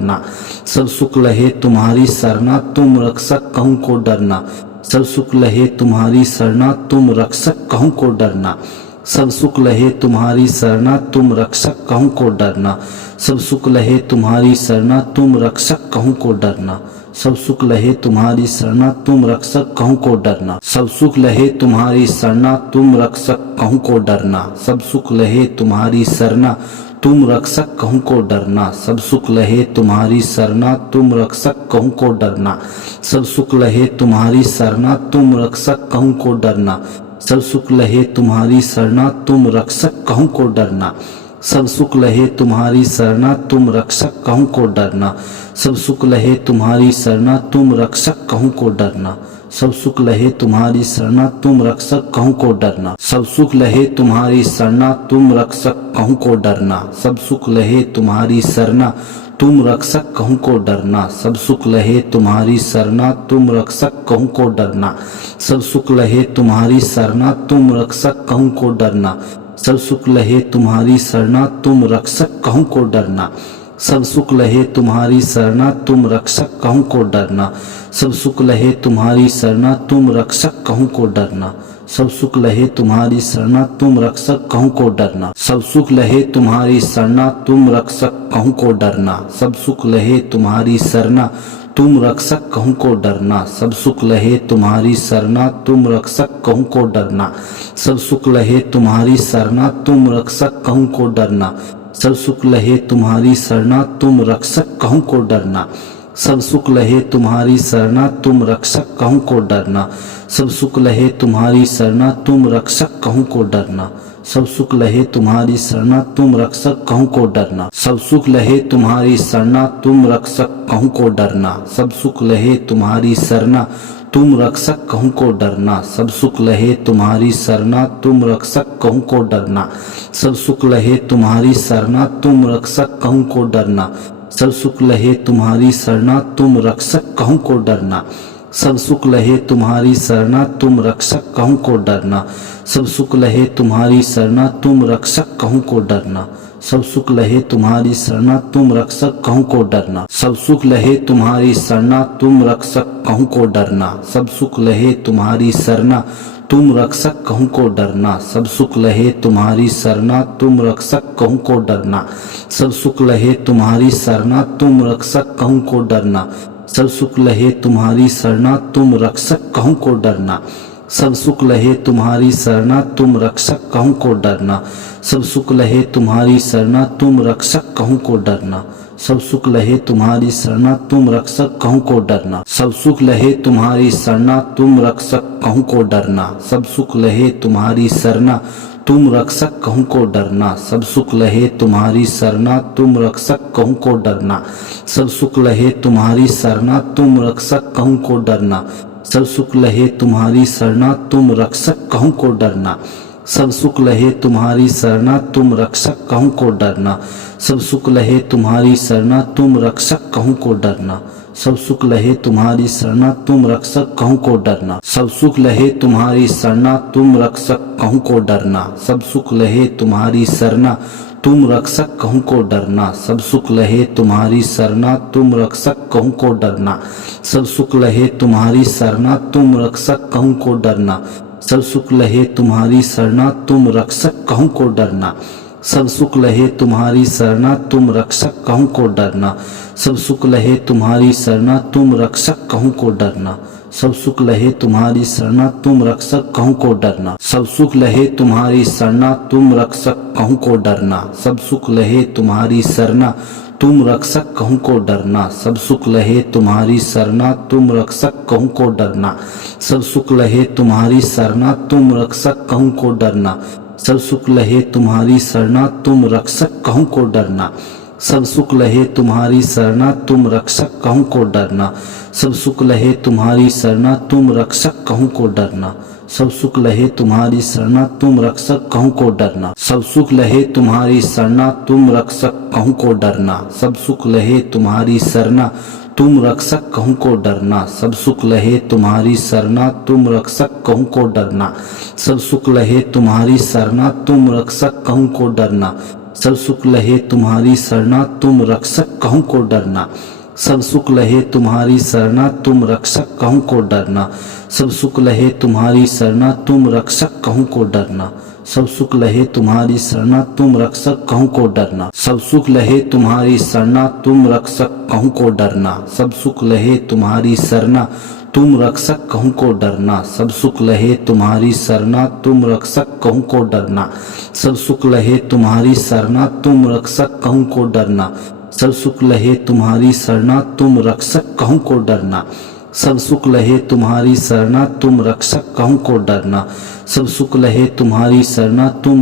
सब सुख लहे तुम्हारी शरणा तुम रक्षक कहूँ को डरना। सब सुख लहे तुम्हारी शरणा तुम रक्षक कहूँ को डरना। सब सुख लहे तुम्हारी शरणा तुम रक्षक कहूँ को डरना। सब सुख लहे तुम्हारी शरणा तुम रक्षक कहूँ को डरना। सब सुख लहे तुम्हारी शरणा तुम रक्षक कहूँ को डरना। सब सुख लहे तुम्हारी शरणा तुम रक्षक कहूँ को डरना। सब सुख लहे तुम्हारी शरणा तुम रक्षक कहूँ को डरना। सब सुख लहे तुम्हारी शरणा तुम रक्षक कहूँ को डरना। सब सुख लहे तुम्हारी शरणा तुम रक्षक कहूँ को डरना। सब सुख लहे तुम्हारी शरणा तुम रक्षक कहूँ को डरना। सब सुख लहे तुम्हारी शरणा तुम रक्षक कहूँ को डरना। सब सुख लहे तुम्हारी शरणा तुम रक्षक कहूँ को डरना। सब सुख लहे तुम्हारी शरणा तुम रक्षक कहूँ को डरना। सब सुख लहे तुम्हारी शरणा तुम रक्षक कहूँ को डरना। सब सुख लहे तुम्हारी शरणा तुम रक्षक कहूँ को डरना। सब सुख लहे तुम्हारी शरणा तुम रक्षक कहूँ को डरना। सब सुख लहे तुम्हारी शरणा तुम रक्षक कहूँ को डरना। सब सुख लहे तुम्हारी शरणा तुम रक्षक कहूँ को डरना। सब सुख लहे तुम्हारी शरणा तुम रक्षक कहूँ को डरना। सब सुख लहे तुम्हारी शरणा तुम रक्षक कहूँ को डरना। सब सुख लहे तुम्हारी शरणा तुम रक्षक कहूँ को डरना। सब सुख लहे तुम्हारी शरणा तुम रक्षक कहूँ को डरना। सब सुख लहे तुम्हारी शरणा तुम रक्षक कहूँ को डरना। सब सुख लहे तुम्हारी शरणा तुम रक्षक कहूँ को डरना। सब सुख लहे तुम्हारी शरणा तुम रक्षक कहूँ को डरना। सब सुख लहे तुम्हारी शरणा तुम रक्षक कहूँ को डरना। सब सुख लहे तुम्हारी शरणा तुम रक्षक कहूँ को डरना। सब सुख लहे तुम्हारी शरणा तुम रक्षक कहूँ को डरना। सब सुख लहे तुम्हारी शरणा तुम रक्षक कहूँ को डरना। सब सुख लहे तुम्हारी शरणा तुम रक्षक कहूँ को डरना। सब सुख लहे तुम्हारी शरणा तुम रक्षक कहूँ को डरना। सब सुख लहे तुम्हारी शरणा तुम रक्षक कहूँ को डरना। सब सुख लहे तुम्हारी सरना तुम रक्षक कहूँ को डरना। सब सुख लहे तुम्हारी सरना तुम रक्षक कहूँ को डरना। सब सुख लहे तुम्हारी सरना तुम रक्षक कहूँ को डरना। सब सुख लहे तुम्हारी सरना तुम रक्षक कहूँ को डरना। सब सुख लहे तुम्हारी सरना तुम रक्षक कहूँ को डरना। सब सुख लहे तुम्हारी सरना तुम रक्षक कहूँ को डरना। सब सुख लहे तुम्हारी सरना तुम रक्षक कहूँ को डरना। सब सुख लहे तुम्हारी सरना तुम रक्षक कहूँ को डरना। सब सुख लहे तुम्हारी सरना तुम रक्षक कहूँ को डरना। सब सुख लहे तुम्हारी सरना तुम रक्षक कहूँ को डरना। सब सुख लहे तुम्हारी सरना तुम रक्षक कहूँ को डरना। सब सुख लहे तुम्हारी सरना तुम रक्षक कहूँ को डरना। सब सुख लहे तुम्हारी सरना तुम रक्षक कहूँ को डरना। सब सुख लहे तुम्हारी सरना तुम रक्षक कहूँ को डरना। सब सुख लहे तुम्हारी सरना तुम रक्षक कहूँ को डरना। सब सुख लहे तुम्हारी सरना तुम रक्षक कहूँ को डरना। सब सुख लहे तुम्हारी सरना तुम रक्षक कहूँ को डरना। सब सुख लहे तुम्हारी सरना तुम रक्षक कहूँ को डरना। सब सुख लहे तुम्हारी सरना तुम रक्षक कहूँ को डरना। सब सुख लहे तुम्हारी सरना तुम रक्षक कहूँ को डरना। सब सुख लहे तुम्हारी सरना तुम रक्षक कहूँ को डरना। सब सुख लहे तुम्हारी सरना तुम रक्षक कहूँ को डरना। सब सुख लहे तुम्हारी सरना तुम रक्षक कहूँ को डरना। सब सुख लहे तुम्हारी सरना तुम रक्षक कहूँ को डरना। सब सुख लहे तुम्हारी सरना तुम रक्षक कहूँ को डरना। सब सुख लहे तुम्हारी सरना तुम रक्षक कहूँ को डरना। सब सुख लहे तुम्हारी सरना तुम रक्षक कहूँ को डरना। सब सुख लहे तुम्हारी सरना तुम रक्षक कहूँ को डरना। सब सुख लहे तुम्हारी सरना तुम रक्षक कहूँ को डरना। सब सुख लहे तुम्हारी सरना तुम रक्षक कहूँ को डरना। सब सुख लहे तुम्हारी सरना तुम रक्षक कहूँ को डरना। सब सुख लहे तुम्हारी सरना तुम रक्षक कहूँ को डरना। सब सुख लहे तुम्हारी सरना तुम रक्षक कहूँ को डरना। सब सुख लहे तुम्हारी सरना तुम रक्षक कहूँ को डरना। सब सुख लहे तुम्हारी सरना तुम रक्षक कहूँ को डरना। सब सुख लहे तुम्हारी सरना तुम रक्षक कहूँ को डरना। सब सुख लहे तुम्हारी सरना तुम रक्षक कहूँ को डरना। सब सुख लहे तुम्हारी सरना तुम रक्षक कहूँ को डरना। सब सुख लहे तुम्हारी सरना तुम रक्षक कहूँ को डरना। सब सुख लहे तुम्हारी सरना तुम रक्षक कहूँ को डरना। सब सुख लहे तुम्हारी सरना तुम रक्षक कहूँ को डरना। सब सुख लहे तुम्हारी सरना तुम रक्षक कहूँ को डरना। सब सुख लहे तुम्हारी सरना तुम रक्षक कहूँ को डरना। सब सुख लहे तुम्हारी सरना तुम रक्षक कहूँ को डरना। सब सुख लहे तुम्हारी सरना तुम रक्षक कहूँ को डरना। सब सुख लहे तुम्हारी सरना तुम रक्षक कहूँ को डरना। सब सुख लहे तुम्हारी सरना तुम रक्षक कहूँ को डरना। सब सुख लहे तुम्हारी सरना तुम रक्षक कहूँ को डरना। सब सुख लहे तुम्हारी सरना तुम रक्षक कहूँ को डरना। सब सुख लहे तुम्हारी सरना तुम रक्षक कहूँ को डरना। सब सुख लहे तुम्हारी सरना तुम रक्षक कहूँ को डरना। सब सुख लहे तुम्हारी सरना तुम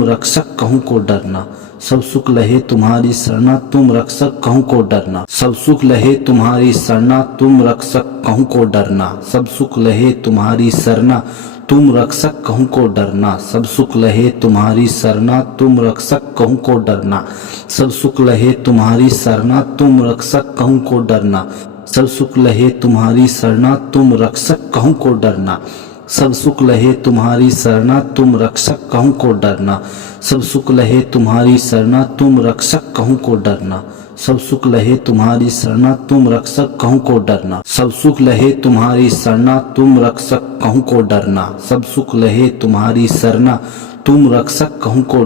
रक्षक कहूँ को डरना। सब सुख लहे तुम्हारी सरना तुम रक्षक कहूँ को डरना। सब सुख लहे तुम्हारी सरना तुम रक्षक कहूँ को डरना। सब सुख लहे तुम्हारी सरना तुम रक्षक कहूँ को डरना। सब सुख लहे तुम्हारी सरना तुम रक्षक कहूँ को डरना। सब सुख लहे तुम्हारी सरना तुम रक्षक कहूँ को डरना। सब सुख लहे तुम्हारी सरना तुम रक्षक कहूँ को डरना। सब सुख लहे तुम्हारी सरना तुम रक्षक कहूँ को डरना। सब सुख लहे तुम्हारी सरना तुम रक्षक कहूँ को डरना। सब सुख लहे तुम्हारी सरना तुम रक्षक कहूँ को डरना।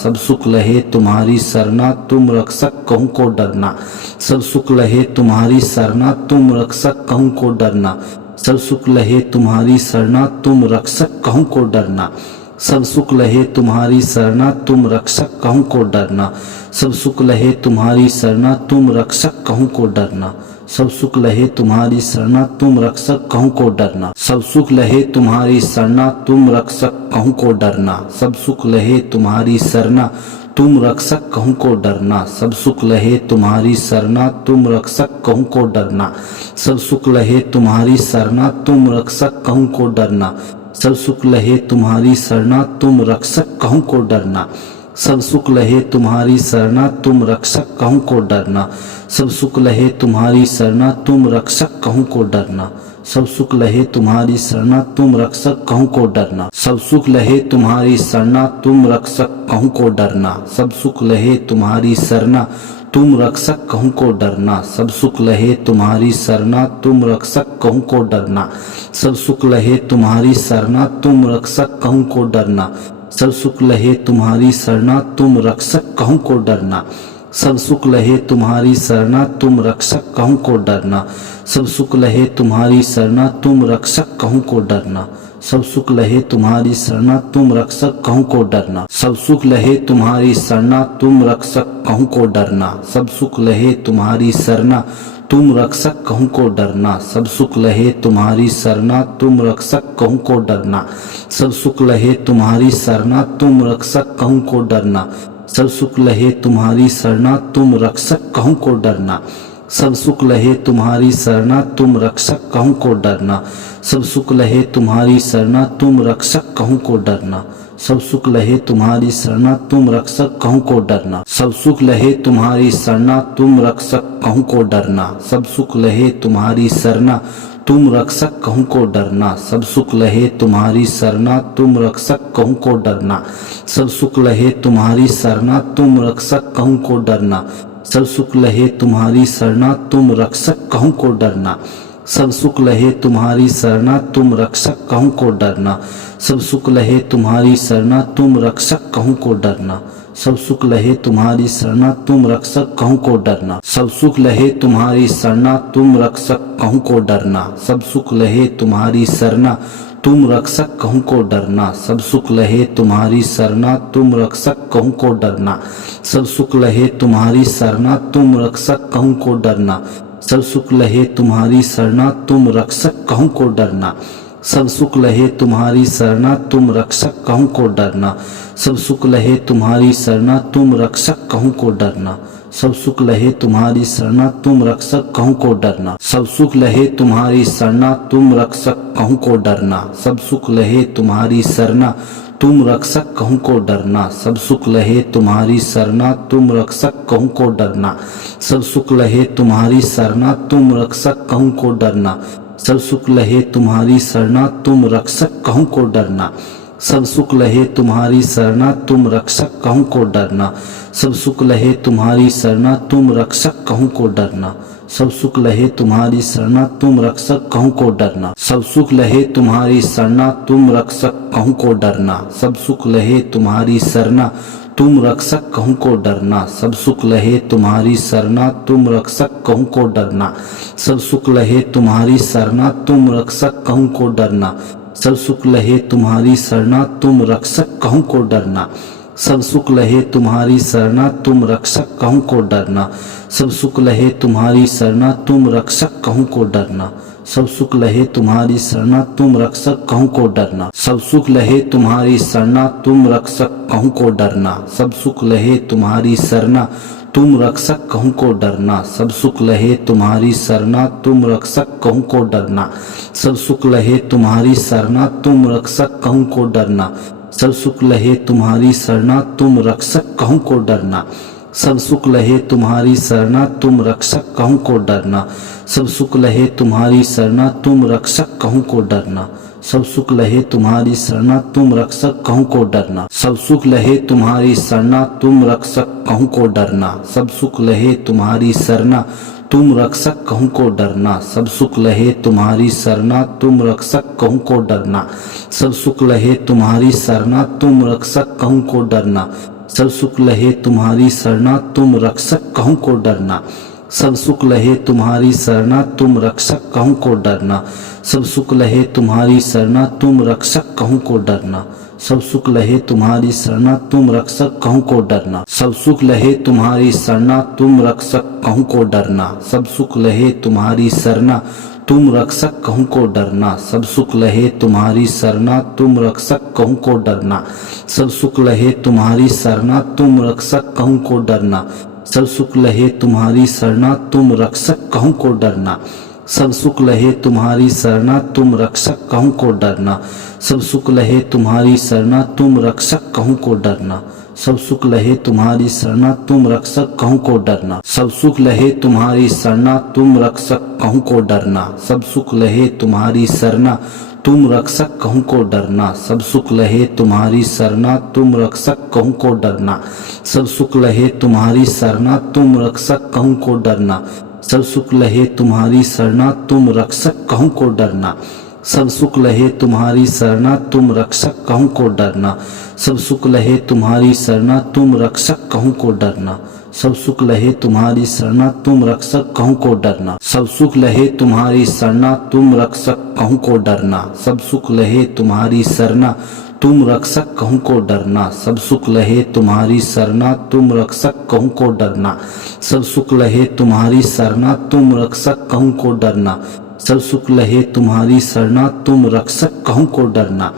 सब सुख लहे तुम्हारी सरना तुम रक्षक कहूँ को डरना। सब सुख लहे तुम्हारी सरना तुम रक्षक कहूँ को डरना। सब सुख लहे तुम्हारी सरना तुम रक्षक कहूँ को डरना। सब सुख लहे तुम्हारी सरना तुम रक्षक कहूँ को डरना। सब सुख लहे तुम्हारी सरना तुम रक्षक कहूँ को डरना। सब सुख लहे तुम्हारी सरना तुम रक्षक कहूँ को डरना। सब सुख लहे तुम्हारी सरना तुम रक्षक कहूँ को डरना। सब सुख लहे तुम्हारी सरना तुम रक्षक कहूँ को डरना। सब सुख लहे तुम्हारी सरना तुम रक्षक कहूँ को डरना। सब सुख लहे तुम्हारी सरना तुम रक्षक कहूँ को डरना। सब सुख लहे तुम्हारी सरना तुम रक्षक कहूँ को डरना। सब सुख लहे तुम्हारी सरना तुम रक्षक कहूँ को डरना। सब सुख लहे तुम्हारी सरना तुम रक्षक कहूँ को डरना। सब सुख लहे तुम्हारी शरणा तुम रक्षक कहूँ को डरना। सब सुख लहे तुम्हारी शरणा तुम रक्षक कहूँ को डरना। सब सुख लहे तुम्हारी शरणा तुम रक्षक कहूँ को डरना। सब सुख लहे तुम्हारी शरणा तुम रक्षक कहूँ को डरना। सब सुख लहे तुम्हारी शरणा तुम रक्षक कहूँ को डरना। सब सुख लहे तुम्हारी शरणा तुम रक्षक कहूँ को डरना। सब सुख लहे तुम्हारी शरणा तुम रक्षक कहूँ को डरना। सब सुख लहे तुम्हारी शरणा तुम रक्षक कहूँ को डरना। सब सुख लहे तुम्हारी शरणा तुम रक्षक कहूँ को डरना। सब सुख लहे तुम्हारी शरणा तुम रक्षक कहूँ को डरना। सब सुख लहे तुम्हारी शरणा तुम रक्षक कहूँ को डरना। सब सुख लहे तुम्हारी शरणा तुम रक्षक कहूँ को डरना। सब सुख लहे तुम्हारी शरणा तुम रक्षक कहूँ को डरना। सब सुख लहे तुम्हारी शरणा तुम रक्षक कहूँ को डरना। सब सुख लहे तुम्हारी शरणा तुम रक्षक कहूँ को डरना। सब सुख लहे तुम्हारी शरणा तुम रक्षक कहूँ को डरना। सब सुख लहे तुम्हारी शरणा तुम रक्षक कहूँ को डरना। सब सुख लहे तुम्हारी शरणा तुम रक्षक कहूँ को डरना। सब सुख लहे तुम्हारी शरणा तुम रक्षक कहूँ को डरना। सब सुख लहे तुम्हारी शरणा तुम रक्षक कहूँ को डरना। सब सुख लहे तुम्हारी शरणा तुम रक्षक कहूँ को डरना। सब सुख लहे तुम्हारी शरणा तुम रक्षक कहूँ को डरना। सब सुख लहे तुम्हारी शरणा तुम रक्षक कहूँ को डरना। सब सुख लहे तुम्हारी शरणा तुम रक्षक कहूँ को डरना। सब सुख लहे तुम्हारी शरणा तुम रक्षक कहूँ को डरना। सब सुख लहे तुम्हारी शरणा तुम रक्षक कहूँ को डरना। सब सुख लहे तुम्हारी शरणा तुम रक्षक कहूँ को डरना। सब सुख लहे तुम्हारी शरणा तुम रक्षक कहूँ को डरना। सब सुख लहे तुम्हारी शरणा तुम रक्षक कहूँ को डरना। सब सुख लहे तुम्हारी शरणा तुम रक्षक कहूँ को डरना। सब सुख लहे तुम्हारी शरणा तुम रक्षक कहूँ को डरना। सब सुख लहे तुम्हारी शरणा तुम रक्षक कहूँ को डरना। सब सुख लहे तुम्हारी शरणा तुम रक्षक कहूँ को डरना। सब सुख लहे तुम्हारी शरणा तुम रक्षक कहूँ को डरना। सब सुख लहे तुम्हारी शरणा तुम रक्षक कहूँ को डरना। सब सुख लहे तुम्हारी शरणा तुम रक्षक कहूँ को डरना। सब सुख लहे तुम्हारी शरणा तुम रक्षक कहूँ को डरना। सब सुख लहे तुम्हारी शरणा तुम रक्षक कहूँ को डरना। सब सुख लहे तुम्हारी शरणा तुम रक्षक कहूँ को डरना। सब सुख लहे तुम्हारी शरणा तुम रक्षक कहूँ को डरना। सब सुख लहे तुम्हारी शरणा तुम रक्षक कहूँ को डरना। सब सुख लहे तुम्हारी शरणा तुम रक्षक कहूँ को डरना। सब सुख लहे तुम्हारी शरणा तुम रक्षक कहूँ को डरना। सब सुख लहे तुम्हारी शरणा तुम रक्षक कहूँ को डरना। सब सुख लहे तुम्हारी शरणा तुम रक्षक कहूँ को डरना। सब सुख लहे तुम्हारी शरणा तुम रक्षक कहूँ को डरना। सब सुख लहे तुम्हारी शरणा तुम रक्षक कहूँ को डरना। सब सुख लहे तुम्हारी शरणा तुम रक्षक कहूँ को डरना। सब सुख लहे तुम्हारी शरणा तुम रक्षक कहूँ को डरना। सब सुख लहे तुम्हारी शरणा तुम रक्षक कहूँ को डरना। सब सुख लहे तुम्हारी शरणा तुम रक्षक कहूँ को डरना। सब सुख लहे तुम्हारी शरणा तुम रक्षक कहूँ को डरना। सब सुख लहे तुम्हारी शरणा तुम रक्षक कहूँ को डरना। सब सुख लहे तुम्हारी शरणा तुम रक्षक कहूँ को डरना। सब सुख लहे तुम्हारी शरणा तुम रक्षक कहूँ को डरना। सब सुख लहे तुम्हारी शरणा तुम रक्षक कहूँ को डरना। सब सुख लहे तुम्हारी शरणा तुम रक्षक कहूँ को डरना। सब सुख लहे तुम्हारी शरणा तुम रक्षक कहूँ को डरना। सब सुख लहे तुम्हारी शरणा तुम रक्षक कहूँ को डरना। सब सुख लहे तुम्हारी शरणा तुम रक्षक कहूँ को डरना। सब सुख लहे तुम्हारी शरणा तुम रक्षक कहूँ को डरना। सब सुख लहे तुम्हारी शरणा तुम रक्षक कहूँ को डरना। सब सुख लहे तुम्हारी शरणा तुम रक्षक कहूँ को डरना। सब सुख लहे तुम्हारी शरणा तुम रक्षक कहूँ को डरना। सब सुख लहे तुम्हारी शरणा तुम रक्षक कहूँ को डरना। सब सुख लहे तुम्हारी शरणा तुम रक्षक कहूँ को डरना। सब सुख लहे तुम्हारी शरणा तुम रक्षक कहूँ को डरना। सब सुख लहे तुम्हारी शरणा तुम रक्षक कहूँ को डरना। सब सुख लहे तुम्हारी शरणा तुम रक्षक कहूँ को डरना। सब सुख लहे तुम्हारी शरणा तुम रक्षक कहूँ को डरना। सब सुख लहे तुम्हारी शरणा तुम रक्षक कहूँ को डरना। सब सुख लहे तुम्हारी सरना, तुम रक्षक कहूँ को डरना। सब सुख लहे तुम्हारी सरना, तुम रक्षक कहूँ को डरना। सब सुख लहे तुम्हारी सरना, तुम रक्षक कहूँ को डरना। सब सुख लहे तुम्हारी सरना, तुम रक्षक कहूँ को डरना। सब सुख लहे तुम्हारी सरना, तुम रक्षक कहूँ को डरना। सब सुख लहे तुम्हारी सरना, तुम रक्षक कहूँ को डरना। सब सुख लहे तुम्हारी सरना, तुम रक्षक कहूँ को डरना। सब सुख लहे तुम्हारी सरना, तुम रक्षक कहूँ को डरना। सब सुख लहे तुम्हारी सरना, तुम रक्षक कहूँ को डरना। सब सुख लहे तुम्हारी सरना, तुम रक्षक कहूँ को डरना। सब सुख लहे तुम्हारी सरना, तुम रक्षक कहूँ को डरना। सब सुख लहे तुम्हारी सरना, तुम रक्षक कहूँ को डरना। सब सुख लहे तुम्हारी सरना, तुम रक्षक कहूँ को डरना। सब सुख लहे तुम्हारी सरना, तुम रक्षक कहूँ को डरना। सब सुख लहे तुम्हारी सरना, तुम रक्षक कहूँ को डरना।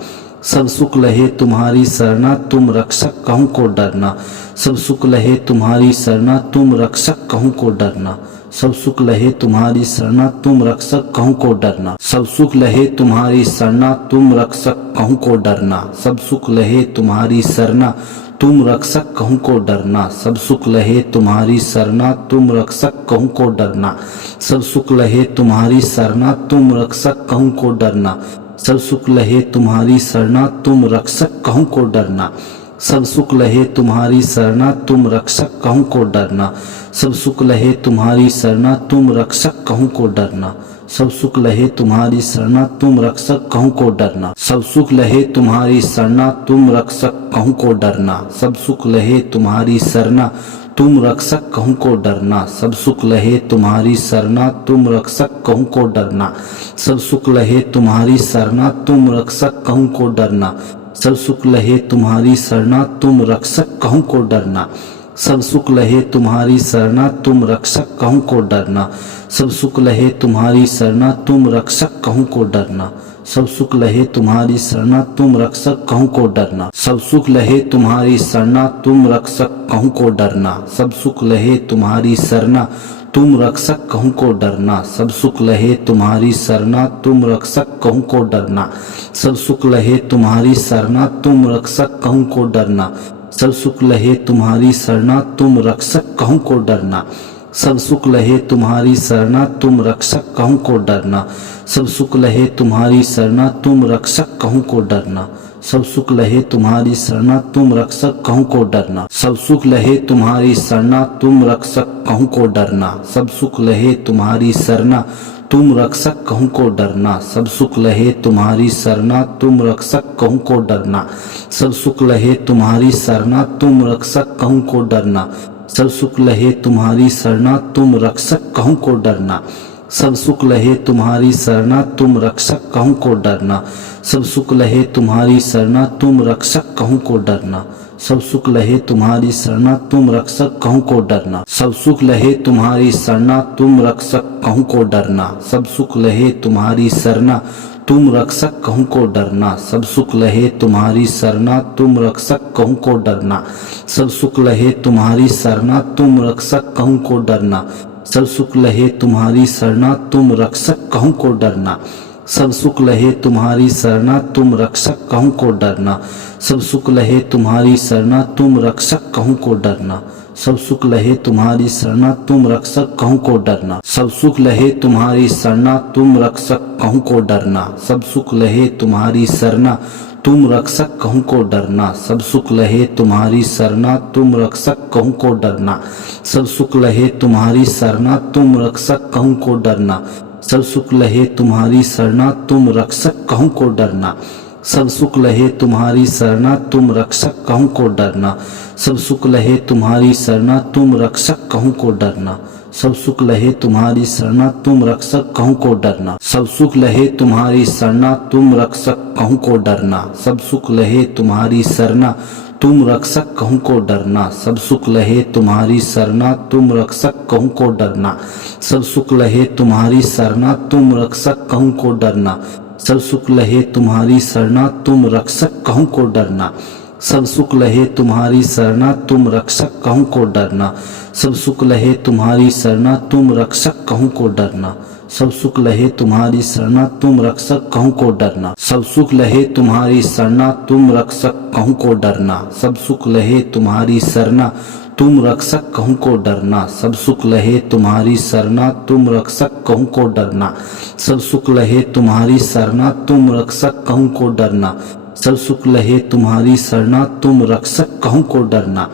सब सुख लहे तुम्हारी सरना, तुम रक्षक कहूँ को डरना। सब सुख लहे तुम्हारी सरना, तुम रक्षक कहूँ को डरना। सब सुख लहे तुम्हारी सरना, तुम रक्षक कहूँ को डरना। सब सुख लहे तुम्हारी सरना, तुम रक्षक कहूँ को डरना। सब सुख लहे तुम्हारी सरना, तुम रक्षक कहूँ को डरना। सब सुख लहे तुम्हारी सरना, तुम रक्षक कहूँ को डरना। सब सुख लहे तुम्हारी सरना, तुम रक्षक कहूँ को डरना। सब सुख लहे तुम्हारी सरना, तुम रक्षक कहूँ को डरना। सब सुख लहे तुम्हारी सरना, तुम रक्षक कहूँ को डरना। सब सुख लहे तुम्हारी सरना, तुम रक्षक कहूँ को डरना। सब सुख लहे तुम्हारी सरना, तुम रक्षक कहूँ को डरना। सब सुख लहे तुम्हारी सरना, तुम रक्षक कहूँ को डरना। सब सुख लहे तुम्हारी सरना, तुम रक्षक कहूँ को डरना। सब सुख लहे तुम्हारी सरना, तुम रक्षक कहूँ को डरना। सब सुख लहे तुम्हारी सरना, तुम रक्षक कहूँ को डरना। सब सुख लहे तुम्हारी सरना, तुम रक्षक कहूँ को डरना। सब सुख लहे तुम्हारी सरना, तुम रक्षक कहूँ को डरना। सब सुख लहे तुम्हारी सरना, तुम रक्षक कहूँ को डरना। सब सुख लहे तुम्हारी सरना, तुम रक्षक कहूँ को डरना। सब सुख लहे तुम्हारी सरना, तुम रक्षक कहूँ को डरना। सब सुख लहे तुम्हारी सरना, तुम रक्षक कहूँ को डरना। सब सुख लहे तुम्हारी सरना, तुम रक्षक कहूँ को डरना। सब सुख लहे तुम्हारी सरना, तुम रक्षक कहूँ को डरना। सब सुख लहे तुम्हारी सरना, तुम रक्षक कहूँ को डरना। सब सुख लहे तुम्हारी सरना, तुम रक्षक कहूँ को डरना। सब सुख लहे तुम्हारी सरना, तुम रक्षक कहूँ को डरना। सब सुख लहे तुम्हारी सरना, तुम रक्षक कहूँ को डरना। सब सुख लहे तुम्हारी सरना, तुम रक्षक कहूँ को डरना। सब सुख लहे तुम्हारी सरना, तुम रक्षक कहूँ को डरना। सब सुख लहे तुम्हारी सरना, तुम रक्षक कहूँ को डरना। सब सुख लहे तुम्हारी सरना, तुम रक्षक कहूँ को डरना। सब सुख लहे तुम्हारी सरना, तुम रक्षक कहूँ को डरना। सब सुख लहे तुम्हारी सरना, तुम रक्षक कहूँ को डरना। सब सुख लहे तुम्हारी सरना, तुम रक्षक कहूँ को डरना। सब सुख लहे तुम्हारी सरना, तुम रक्षक कहूँ को डरना। सब सुख लहे तुम्हारी सरना, तुम रक्षक कहूँ को डरना। सब सुख लहे तुम्हारी सरना, तुम रक्षक कहूँ को डरना। सब सुख लहे तुम्हारी सरना, तुम रक्षक कहूँ को डरना। सब सुख लहे तुम्हारी सरना, तुम रक्षक कहूँ को डरना। सब सुख लहे तुम्हारी सरना, तुम रक्षक कहूँ को डरना। सब सुख लहे तुम्हारी सरना, तुम रक्षक कहूँ को डरना। सब सुख लहे तुम्हारी सरना, तुम रक्षक कहूँ को डरना। सब सुख लहे तुम्हारी सरना, तुम रक्षक कहूँ को डरना। सब सुख लहे तुम्हारी सरना, तुम रक्षक कहूँ को डरना। सब सुख लहे तुम्हारी सरना, तुम रक्षक कहूँ को डरना। सब सुख लहे तुम्हारी सरना, तुम रक्षक कहूँ को डरना। सब सुख लहे तुम्हारी सरना, तुम रक्षक कहूँ को डरना। सब सुख लहे तुम्हारी सरना, तुम रक्षक कहूँ को डरना। सब सुख लहे तुम्हारी सरना, तुम रक्षक कहूँ को डरना। सब सुख लहे तुम्हारी सरना, तुम रक्षक कहूँ को डरना। सब सुख लहे तुम्हारी सरना, तुम रक्षक कहूँ को डरना। सब सुख लहे तुम्हारी सरना, तुम रक्षक कहूँ को डरना। सब सुख लहे तुम्हारी सरना, तुम रक्षक कहूँ को डरना। सब सुख लहे तुम्हारी सरना, तुम रक्षक कहूँ को डरना। सब सुख लहे तुम्हारी सरना, तुम रक्षक कहूँ को डरना। सब सुख लहे तुम्हारी सरना, तुम रक्षक कहूँ को डरना। सब सुख लहे तुम्हारी सरना, तुम रक्षक कहूँ को डरना। सब सुख लहे तुम्हारी सरना, तुम रक्षक कहूँ को डरना। सब सुख लहे तुम्हारी शरणा तुम रक्षक कहूँ को डरना। सब सुख लहे तुम्हारी शरणा तुम रक्षक कहूँ को डरना। सब सुख लहे तुम्हारी शरणा तुम रक्षक कहूँ को डरना। सब सुख लहे तुम्हारी शरणा तुम रक्षक कहूँ को डरना। सब सुख लहे तुम्हारी शरणा तुम रक्षक कहूँ को डरना। सब सुख लहे तुम्हारी शरणा तुम रक्षक कहूँ को डरना।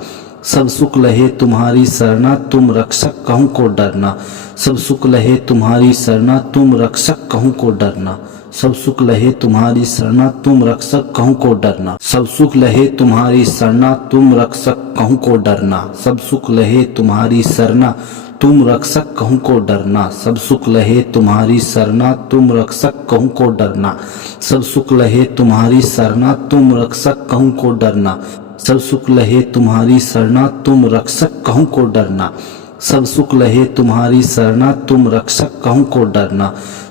सब सुख लहे तुम्हारी शरणा तुम रक्षक कहूँ को डरना। सब सुख लहे तुम्हारी शरणा तुम रक्षक कहूँ को डरना। सब सुख लहे तुम्हारी शरणा तुम रक्षक कहूँ को डरना। सब सुख लहे तुम्हारी शरणा तुम रक्षक कहूँ को डरना। सब सुख लहे तुम्हारी शरणा तुम रक्षक कहूँ को डरना। सब सुख लहे तुम्हारी शरणा तुम रक्षक कहूँ को डरना। सब सुख लहे तुम्हारी शरणा तुम रक्षक कहूँ को डरना। सब सुख लहे तुम्हारी शरणा तुम रक्षक कहूँ को डरना। सब सुख लहे तुम्हारी शरणा तुम रक्षक कहूँ को डरना।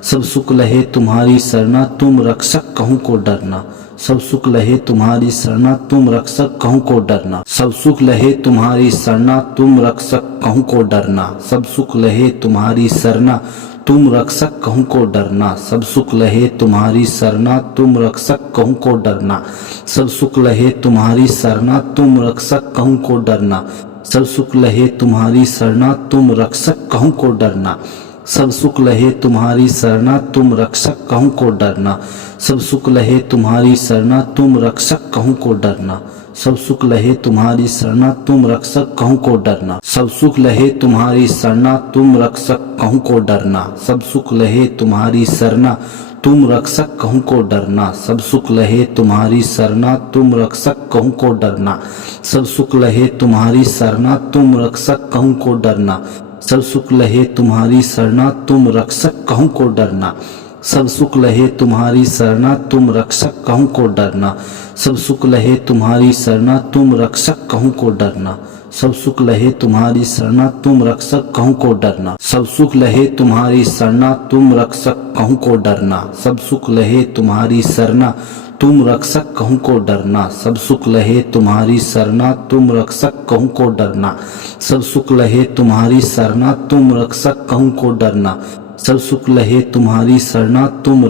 सब सुख लहे तुम्हारी शरणा तुम रक्षक कहूँ को डरना। सब सुख लहे तुम्हारी शरणा तुम रक्षक कहूँ को डरना। सब सुख लहे तुम्हारी शरणा तुम रक्षक कहूँ को डरना। सब सुख लहे तुम्हारी शरणा तुम रक्षक कहूँ को डरना। सब सुख लहे तुम्हारी शरणा तुम रक्षक कहूँ को डरना। सब सुख लहे तुम्हारी शरणा तुम रक्षक कहूँ को डरना। सब सुख लहे तुम्हारी शरणा तुम रक्षक कहूँ को डरना। सब सुख लहे तुम्हारी शरणा तुम रक्षक कहूँ को डरना। सब सुख लहे तुम्हारी शरणा तुम रक्षक कहूँ को डरना। सब सुख लहे तुम्हारी शरणा तुम रक्षक कहूँ को डरना। सब सुख लहे तुम्हारी शरणा तुम रक्षक कहूँ को डरना। सब सुख लहे तुम्हारी शरणा तुम रक्षक कहूँ को डरना। सब सुख लहे तुम्हारी शरणा तुम रक्षक कहूँ को डरना। सब सुख लहे तुम्हारी शरणा तुम रक्षक कहूँ को डरना। सब सुख लहे तुम्हारी शरणा तुम रक्षक कहूँ को डरना। सब सुख लहे तुम्हारी शरणा तुम रक्षक कहूँ को डरना। सब सुख लहे तुम्हारी शरणा तुम रक्षक कहूँ को डरना। सब सुख लहे तुम्हारी शरणा तुम रक्षक कहूँ को डरना। सब सुख लहे तुम्हारी शरणा तुम रक्षक कहूँ को डरना। सब सुख लहे तुम्हारी शरणा तुम रक्षक कहूँ को डरना। सब सुख लहे तुम्हारी शरणा तुम रक्षक कहूँ को डरना। सब सुख लहे तुम्हारी शरणा तुम रक्षक कहूँ को डरना। सब सुख लहे तुम्हारी शरणा तुम रक्षक कहूँ को डरना। सब सुख लहे तुम्हारी शरणा तुम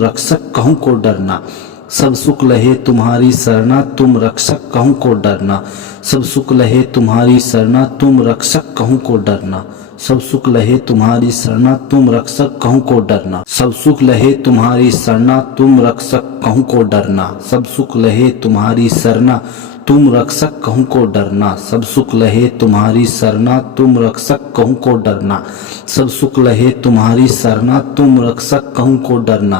रक्षक कहूँ को डरना। सब सुख लहे तुम्हारी शरणा तुम रक्षक कहूँ को डरना। सब सुख लहे तुम्हारी शरणा तुम रक्षक कहूँ को डरना। सब सुख लहे तुम्हारी शरणा तुम रक्षक कहूँ को डरना। सब सुख लहे तुम्हारी शरणा तुम रक्षक कहूँ को डरना। सब सुख लहे तुम्हारी शरणा तुम रक्षक कहूँ को डरना। सब सुख लहे तुम्हारी शरणा तुम रक्षक कहूँ को डरना। सब सुख लहे तुम्हारी शरणा तुम रक्षक कहूँ को डरना। सब सुख लहे तुम्हारी शरणा तुम रक्षक कहूँ को डरना।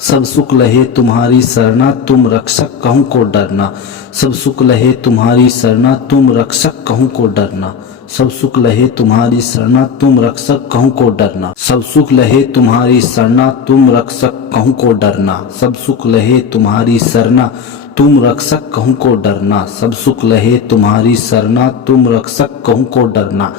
सब सुख लहे तुम्हारी शरणा तुम रक्षक कहूँ को डरना। सब सुख लहे तुम्हारी शरणा तुम रक्षक कहूँ को डरना। सब सुख लहे तुम्हारी शरणा तुम रक्षक कहूँ को डरना। सब सुख लहे तुम्हारी शरणा तुम रक्षक कहूँ को डरना। सब सुख लहे तुम्हारी शरणा तुम रक्षक कहूँ को डरना। सब सुख लहे तुम्हारी शरणा तुम रक्षक कहूँ को डरना।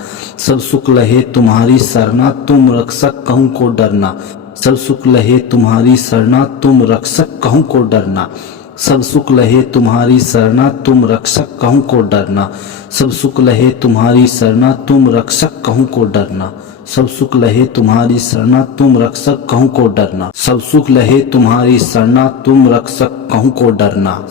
सब सुख लहे तुम्हारी शरणा तुम रक्षक कहूँ को डरना। सब सुख लहे तुम्हारी शरणा तुम रक्षक कहूँ को डरना। सब सुख लहे तुम्हारी शरणा तुम रक्षक कहूँ को डरना। सब सुख लहे तुम्हारी शरणा तुम रक्षक कहूँ को डरना। सब सुख लहे तुम्हारी शरणा तुम रक्षक कहूँ को डरना। सब सुख लहे तुम्हारी शरणा तुम रक्षक कहूँ को डरना।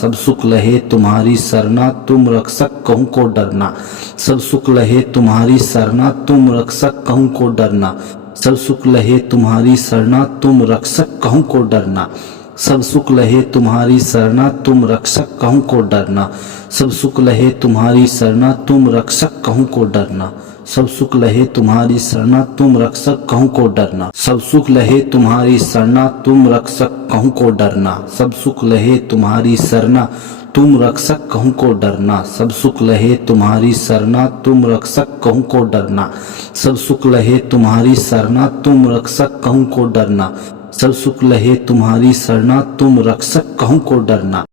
सब सुख लहे तुम्हारी शरणा तुम रक्षक कहूँ को डरना। सब सुख लहे तुम्हारी शरणा तुम रक्षक कहूँ को डरना। सब सुख लहे तुम्हारी शरणा तुम रक्षक कहूँ को डरना। सब सुख लहे तुम्हारी शरणा तुम रक्षक कहूँ को डरना। सब सुख लहे तुम्हारी शरणा तुम रक्षक कहूँ को डरना। सब सुख लहे तुम्हारी शरणा तुम रक्षक कहूँ को डरना। सब सुख लहे तुम्हारी शरणा तुम रक्षक कहूँ को डरना। सब सुख लहे तुम्हारी शरणा तुम रक्षक कहूँ को डरना। सब सुख लहे तुम्हारी शरणा तुम रक्षक कहूँ को डरना। सब सुख लहे तुम्हारी शरणा तुम रक्षक कहूँ को डरना। सब सुख लहे तुम्हारी शरणा तुम रक्षक कहूँ को डरना।